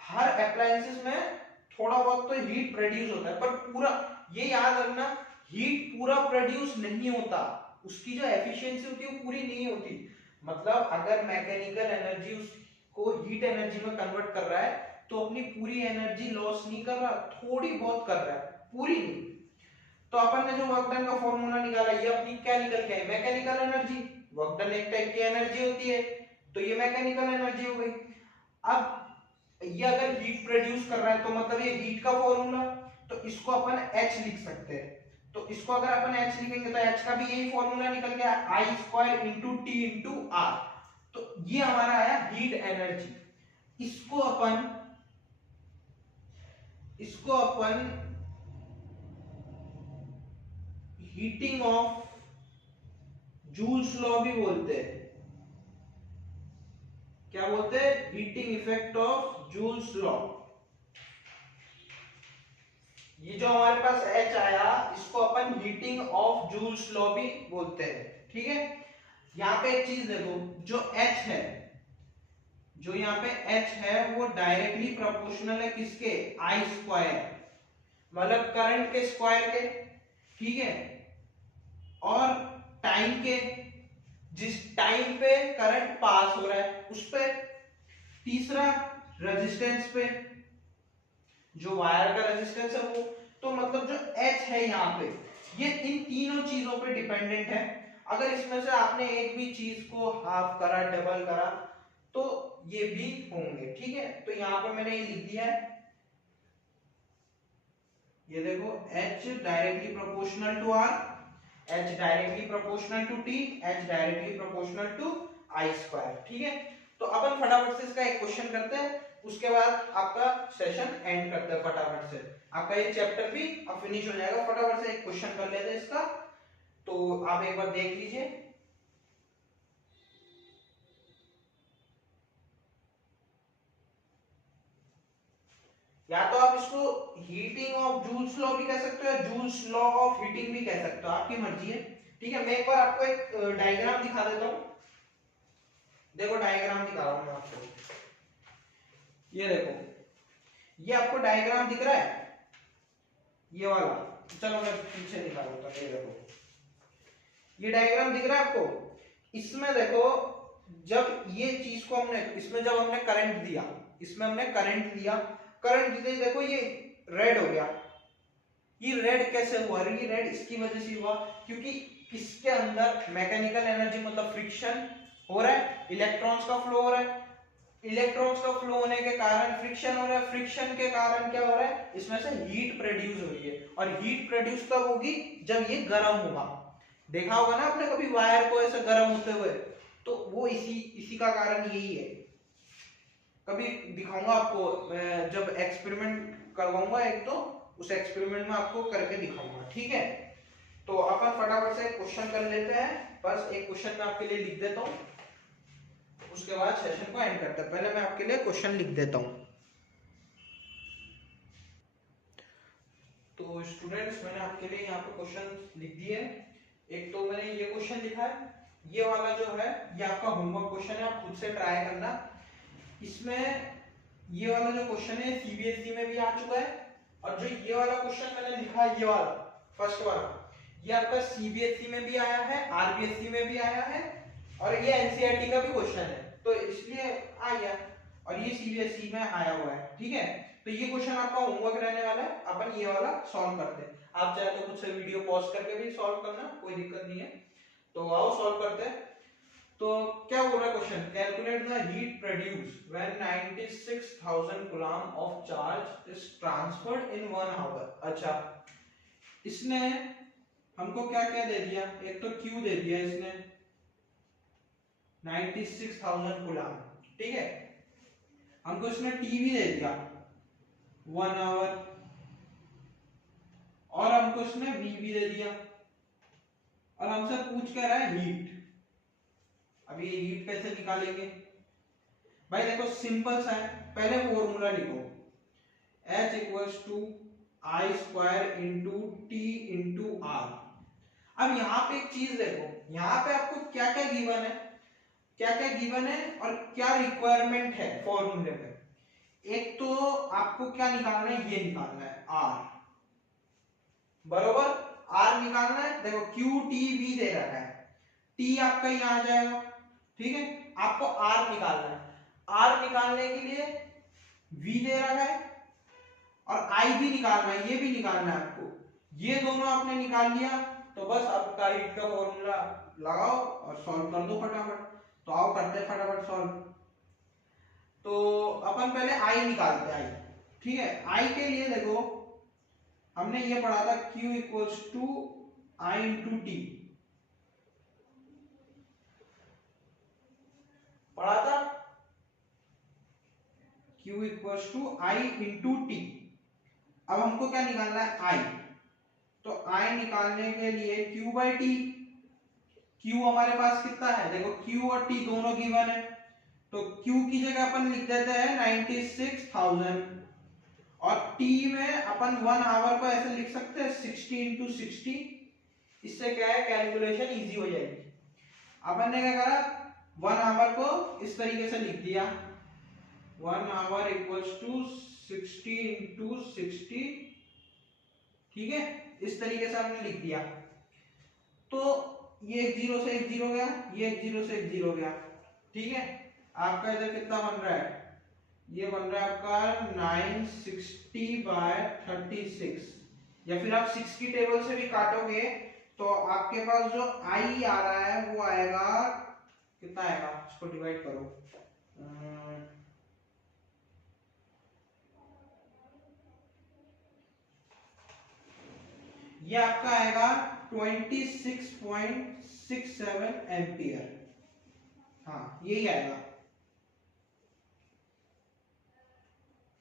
हर अप्लायंसेस में थोड़ा बहुत तो हीट प्रोड्यूस होता है, पर पूरा ये याद रखना, हीट पूरा प्रोड्यूस नहीं होता, उसकी जो एफिशिएंसी होती है वो पूरी नहीं होती। मतलब अगर मैकेनिकल एनर्जी उसको हीट एनर्जी में कन्वर्ट कर रहा है तो अपनी पूरी एनर्जी लॉस नहीं कर रहा, थोड़ी बहुत कर रहा है, पूरी नहीं। तो अपन ने जो वर्क डन का फॉर्मूला निकाला, ये अपनी क्या निकल के आई, मैकेनिकल एनर्जी। वर्क डन एक टाइप की एनर्जी होती है, तो ये मैकेनिकल एनर्जी हो गई। अब ये अगर हीट प्रोड्यूस कर रहा है तो मतलब ये हीट का फॉर्मूला, तो इसको अपन H लिख सकते हैं। तो इसको अगर अपन H लिखेंगे तो H का भी यही फॉर्मूला निकल गया, I square into T into R. तो ये हमारा आया हीट एनर्जी। इसको अपन हीटिंग ऑफ जूल्स लॉ भी बोलते हैं। क्या बोलते हैं, heating effect of Joule's law. ये जो हमारे पास H आया, इसको अपन हीटिंग ऑफ जूल्स लॉ भी बोलते हैं, ठीक है। यहाँ पे एक चीज देखो, जो H है, जो यहाँ पे H है वो डायरेक्टली प्रोपोर्शनल है किसके, I स्क्वायर, मतलब करंट के स्क्वायर के, ठीक है, और टाइम के, जिस टाइम पे करंट पास हो रहा है उस पे, तीसरा रेजिस्टेंस पे, जो वायर का रेजिस्टेंस है वो। तो मतलब जो H है यहाँ पे, ये इन तीनों चीजों पे डिपेंडेंट है। अगर इसमें से आपने एक भी चीज को हाफ करा, डबल करा, तो ये भी होंगे, ठीक है। तो यहाँ पे मैंने ये लिख दिया है, ये देखो H directly proportional to R, H directly proportional to T, H directly proportional to I square, ठीक है। तो अपन फटाफट से इसका एक क्वेश्चन करते हैं, उसके बाद आपका सेशन एंड करते हैं फटाफट से। आपका ये चैप्टर भी अब फिनिश हो जाएगा। फटाफट से एक क्वेश्चन कर लेते हैं इसका, तो आप एक बार देख लीजिए। या तो आप इसको हीटिंग ऑफ जूल्स लॉ भी कह सकते हो, जूल्स लॉ ऑफ हीटिंग भी कह सकते हो, आपकी मर्जी है, ठीक है। मैं एक बार आपको एक डायग्राम दिखा देता हूं। देखो डायग्राम दिखा रहा हूं मैं आपको, ये देखो, ये आपको डायग्राम दिख रहा है, ये वाला। चलो मैं पीछे दिखा देता हूं, ये देखो, ये डायग्राम दिख रहा है आपको। इसमें देखो, जब ये चीज को हमने, इसमें जब हमने करंट दिया, इसमें हमने करंट दिया, करंट देते ही देखो ये रेड हो गया। ये रेड कैसे हुआ, ये रेड इसकी वजह से हुआ क्योंकि इसके अंदर मैकेनिकल एनर्जी मतलब फ्रिक्शन हो रहा है, इलेक्ट्रॉन्स का फ्लो हो रहा है, इलेक्ट्रॉन्स का फ्लो होने के कारण फ्रिक्शन हो रहा है, फ्रिक्शन के कारण क्या हो रहा है, इसमें से हीट प्रोड्यूस हो रही है। और हीट प्रोड्यूस तब होगी जब ये गर्म होगा। देखा होगा ना आपने कभी वायर को ऐसे गर्म होते हुए, तो वो इसी का कारण यही है। कभी दिखाऊंगा आपको, जब एक्सपेरिमेंट करवाऊंगा एक, तो उस एक्सपेरिमेंट में आपको करके दिखाऊंगा, ठीक है। तो अपन फटाफट से क्वेश्चन कर लेते हैं, बस एक क्वेश्चन मैं आपके लिए लिख देता हूं, उसके बाद सेशन को एंड करते हैं। पहले मैं आपके लिए क्वेश्चन लिख देता हूं। तो स्टूडेंट्स, मैंने आपके लिए यहाँ पे क्वेश्चन लिख दिए। एक तो मैंने ये क्वेश्चन लिखा है, ये वाला जो है ये आपका होमवर्क क्वेश्चन है, आप खुद से ट्राई करना। इसमें ये वाला जो क्वेश्चन है सीबीएसई में भी आ चुका है, और जो ये वाला क्वेश्चन मैंने लिखा है, ये वाला फर्स्ट वाला, ये आपका सीबीएसई में भी आया है, आरबीएसई में भी आया है, और ये एनसीईआरटी का भी क्वेश्चन है, तो इसलिए आ गया, और ये सीबीएसई में आया हुआ है, ठीक है। तो ये क्वेश्चन आपका होमवर्क रहने वाला है, अपन ये वाला सॉल्व करते हैं। आप चाहे तो कुछ वीडियो पॉज करके भी सॉल्व करना, कोई दिक्कत नहीं है। तो आओ सॉल्व करते हैं। तो क्या बोल रहा है question, calculate the heat produce when 96,000 coulomb of charge is transferred in 1 hour. अच्छा, इसने हमको क्या क्या दे दिया, एक तो Q दे दिया इसने 96,000 कूलम, ठीक है। हमको इसने T भी दे दिया 1 आवर, और हमको इसने V भी दे दिया, और हमसे पूछ कर रहा है हीट। अब ये हीट कैसे निकालेंगे भाई, देखो सिंपल सा है, पहले फॉर्मूला लिखो, H equals to I square into T into R. अब यहाँ पे एक चीज देखो, यहाँ पे आपको क्या क्या गिवन है, क्या क्या गिवन है और क्या रिक्वायरमेंट है फॉर्मूले पे। एक तो आपको क्या निकालना है, ये निकालना है आर, बरोबर, आर निकालना है। देखो क्यू टी वी दे रखा है, टी आपका यहाँ आ जाएगा, ठीक है। आपको आर निकालना है, आर निकालने के लिए वी दे रखा है, और आई भी निकालना है, ये भी निकालना है आपको। ये दोनों आपने निकाल लिया, तो बस आपका हीट का फॉर्मूला लगाओ और सॉल्व कर दो फटाफट। तो आओ करते हैं फटाफट सॉल्व। तो अपन पहले आई निकालते हैं, आई, ठीक है। आई के लिए देखो हमने ये पढ़ा था Q equals to I into T, पढ़ा था Q equals to I into T. अब हमको क्या निकालना है, आई। तो आई निकालने के लिए Q बाई टी, Q हमारे पास कितना है, देखो Q और T दोनों गिवन है, तो Q की जगह अपन लिख देते हैं 96,000, और T में अपन 1 आवर को ऐसे लिख सकते हैं 60 इंटू 60। इससे क्या है, कैलकुलेशन इजी हो जाएगी। अपन ने क्या करा, 1 आवर को इस तरीके से लिख दिया, 1 आवर इक्वल्स टू 60 इंटू 60, ठीक है। इस तरीके से हमने लिख दिया। तो ये एक जीरो से एक जीरो गया, ये एक जीरो से एक जीरो गया, ठीक है। आपका इधर कितना बन रहा है, ये बन रहा है आपका 960 बाय 36, या फिर आप 6 की टेबल से भी काटोगे तो आपके पास जो आई आ रहा है वो आएगा, कितना आएगा, इसको डिवाइड करो, ये आपका आएगा 26.67 एम्पियर, हाँ यही आएगा।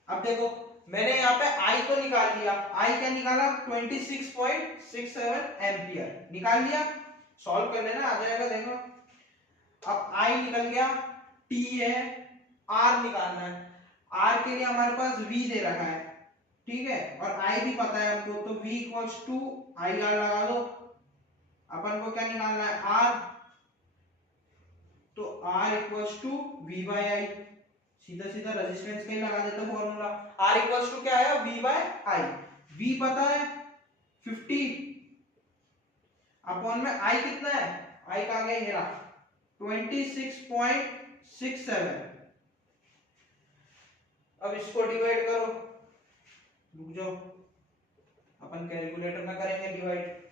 अब देखो मैंने यहाँ पे आई तो निकाल लिया, आई क्या निकाला, 26.67 एम्पियर निकाल लिया, सॉल्व कर लेना, आ जाएगा देखो। अब आई निकल गया, टी है, आर निकालना है, आर के लिए हमारे पास वी दे रखा है, ठीक है, और आई भी पता है हमको, तो v equals to I R लगा दो। अपन को क्या निकालना है, आर, तो R equals to V by I, सीधा सीधा रेजिस्टेंस का ही लगा देते हैं फॉर्मूला। आर इक्वल्स टू क्या आया, वी बाय आई, वी पता है 50 अपॉन में आई कितना है, आई का आ गया ये रहा 26.67। अब इसको डिवाइड करो, रुक जाओ, अपन कैलकुलेटर में करेंगे डिवाइड।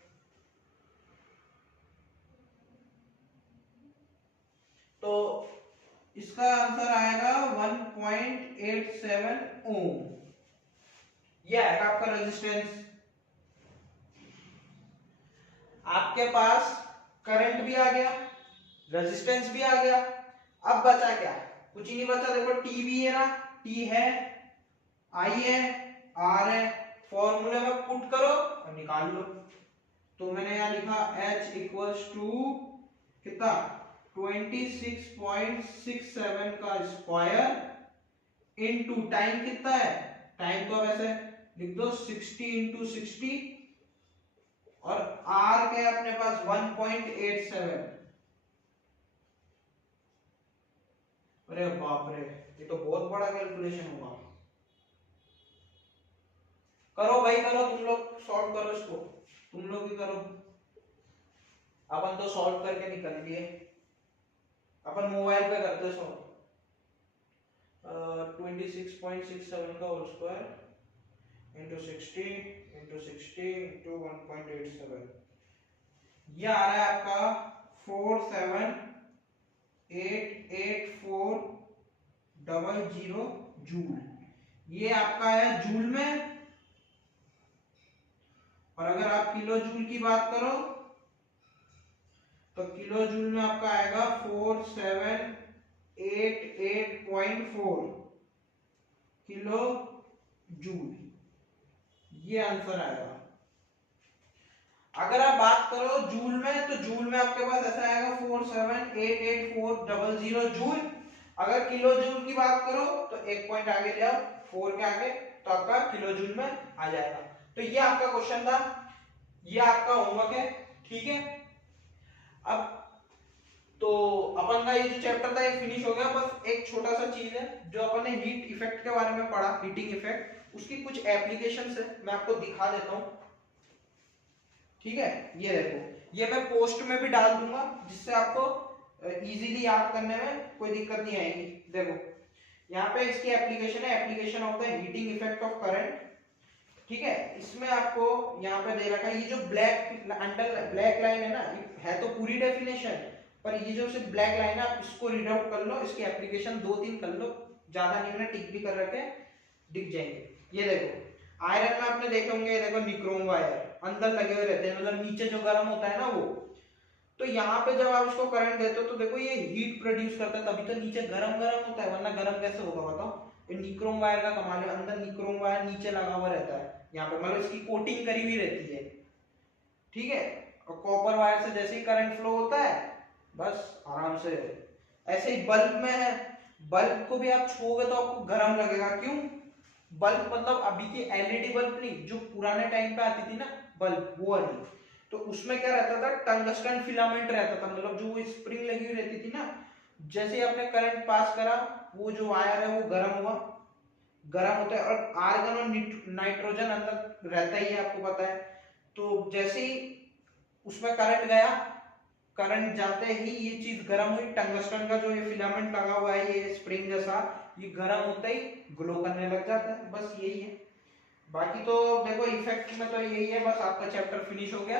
तो इसका आंसर आएगा 1.87 ओम, ये आएगा आपका रेजिस्टेंस। आपके पास करंट भी आ गया, रेजिस्टेंस भी आ गया, अब बचा क्या, कुछ ही नहीं बचा। देखो टी भी है ना, टी है, आई है, आर है, फॉर्मूले में पुट करो और निकाल लो। तो मैंने यहाँ लिखा H इक्वल्स टू कितना, 26.67 का स्क्वायर इनटू टाइम कितना है, टाइम तो वैसे लिख दो 60 इंटू 60, और R के अपने पास 1.87। अरे बाप रे, ये तो बहुत बड़ा कैलकुलेशन होगा। करो भाई करो, तुम लोग सॉल्व करो इसको, तुम लोग ही करो, अपन तो सॉल्व करके निकल लिए, अपन मोबाइल पे करते सॉल्व। 26.67 का होल स्क्वायर इंटू 60 इंटू 1.87, ये आ रहा है आपका 4788400 जूल। ये आपका है जूल में, और अगर आप किलो जूल की बात करो तो किलो जूल में आपका आएगा 4788.4 किलो जूल, ये आंसर आएगा। अगर आप बात करो जूल में, तो जूल में आपके पास ऐसा आएगा 4788400 जूल। अगर किलो जूल की बात करो तो एक पॉइंट आगे ले आओ, 4 के आगे, तो आपका किलो जूल में आ जाएगा। तो ये आपका क्वेश्चन था, ये आपका होमवर्क है, ठीक है। अब तो अपन का ये जो चैप्टर था ये फिनिश हो गया। बस एक छोटा सा चीज है जो अपन ने हीट इफेक्ट के बारे में पढ़ा, हीटिंग इफेक्ट, उसकी कुछ एप्लीकेशंस है, मैं आपको दिखा देता हूं, ठीक है। ये देखो, ये मैं पोस्ट में भी डाल दूंगा जिससे आपको इजीली याद करने में कोई दिक्कत नहीं आएगी। देखो यहाँ पे इसकी एप्लीकेशन है, application of the heating effect of current, ठीक है। इसमें आपको यहाँ पे दे रखा है, ये जो ब्लैक लाइन है ना, है तो पूरी डेफिनेशन, पर ये जो सिर्फ ब्लैक लाइन है आप इसको रीड आउट कर लो, इसकी एप्लीकेशन 2-3 कर लो, ज्यादा नहीं, मैंने टिक भी कर रखे, दिख जाएंगे। ये देखो आयरन में आपने देखे होंगे, देखो निक्रोम वायर अंदर लगे हुए रहते हैं, मतलब नीचे जो गर्म होता है ना वो, तो यहाँ पे जब आप इसको करंट देते हो तो देखो ये हीट प्रोड्यूस करता है, तभी तो नीचे गरम होता है, वरना गरम कैसे होगा बताओ। ये निक्रोम वायर का कमाल है, अंदर निक्रोम वायर नीचे लगा हुआ रहता है, यहाँ पे मतलब इसकी कोटिंग करी हुई रहती है, ठीक है। और कॉपर वायर से जैसे ही करंट फ्लो होता है बस आराम से, ऐसे ही बल्ब में है, बल्ब को भी आप छूओगे तो आपको गर्म लगेगा, क्यों? बल्ब मतलब अभी की एलईडी बल्ब नहीं, जो पुराने टाइम पे आती थी ना बल्ब, वो वाली, तो उसमें क्या रहता था, टंगस्टन फिलामेंट रहता था, मतलब जो वो स्प्रिंग लगी हुई रहती थी ना, जैसे ही आपने करंट पास करा वो जो वायर है वो गर्म हुआ, गर्म होता है, और आर्गन और नाइट्रोजन अंदर रहता ही है, आपको पता है। तो जैसे ही उसमें करंट गया, करंट जाते ही ये चीज गर्म हुई, टंगस्टन का जो ये फिलामेंट लगा हुआ है ये स्प्रिंग जैसा, ये गर्म होता ही ग्लो करने लग जाता है, बस यही है। बाकी तो देखो इफेक्ट में तो यही है, बस आपका चैप्टर फिनिश हो गया।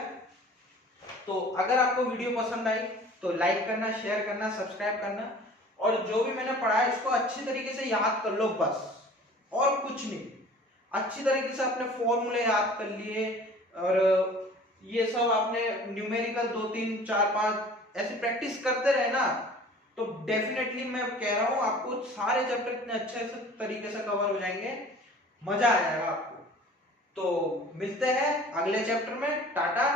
तो अगर आपको वीडियो पसंद आई तो लाइक करना, शेयर करना, सब्सक्राइब करना, और जो भी मैंने पढ़ा है इसको अच्छी तरीके से याद कर लो बस, और कुछ नहीं। अच्छी तरीके से अपने फॉर्मूले याद कर लिए, और ये सब आपने न्यूमेरिकल 2, 3, 4, 5 ऐसे प्रैक्टिस करते रहे ना, तो डेफिनेटली मैं कह रहा हूं आपको सारे चैप्टर इतने अच्छे से तरीके से कवर हो जाएंगे, मजा आ जाएगा आपको। तो मिलते हैं अगले चैप्टर में, टाटा।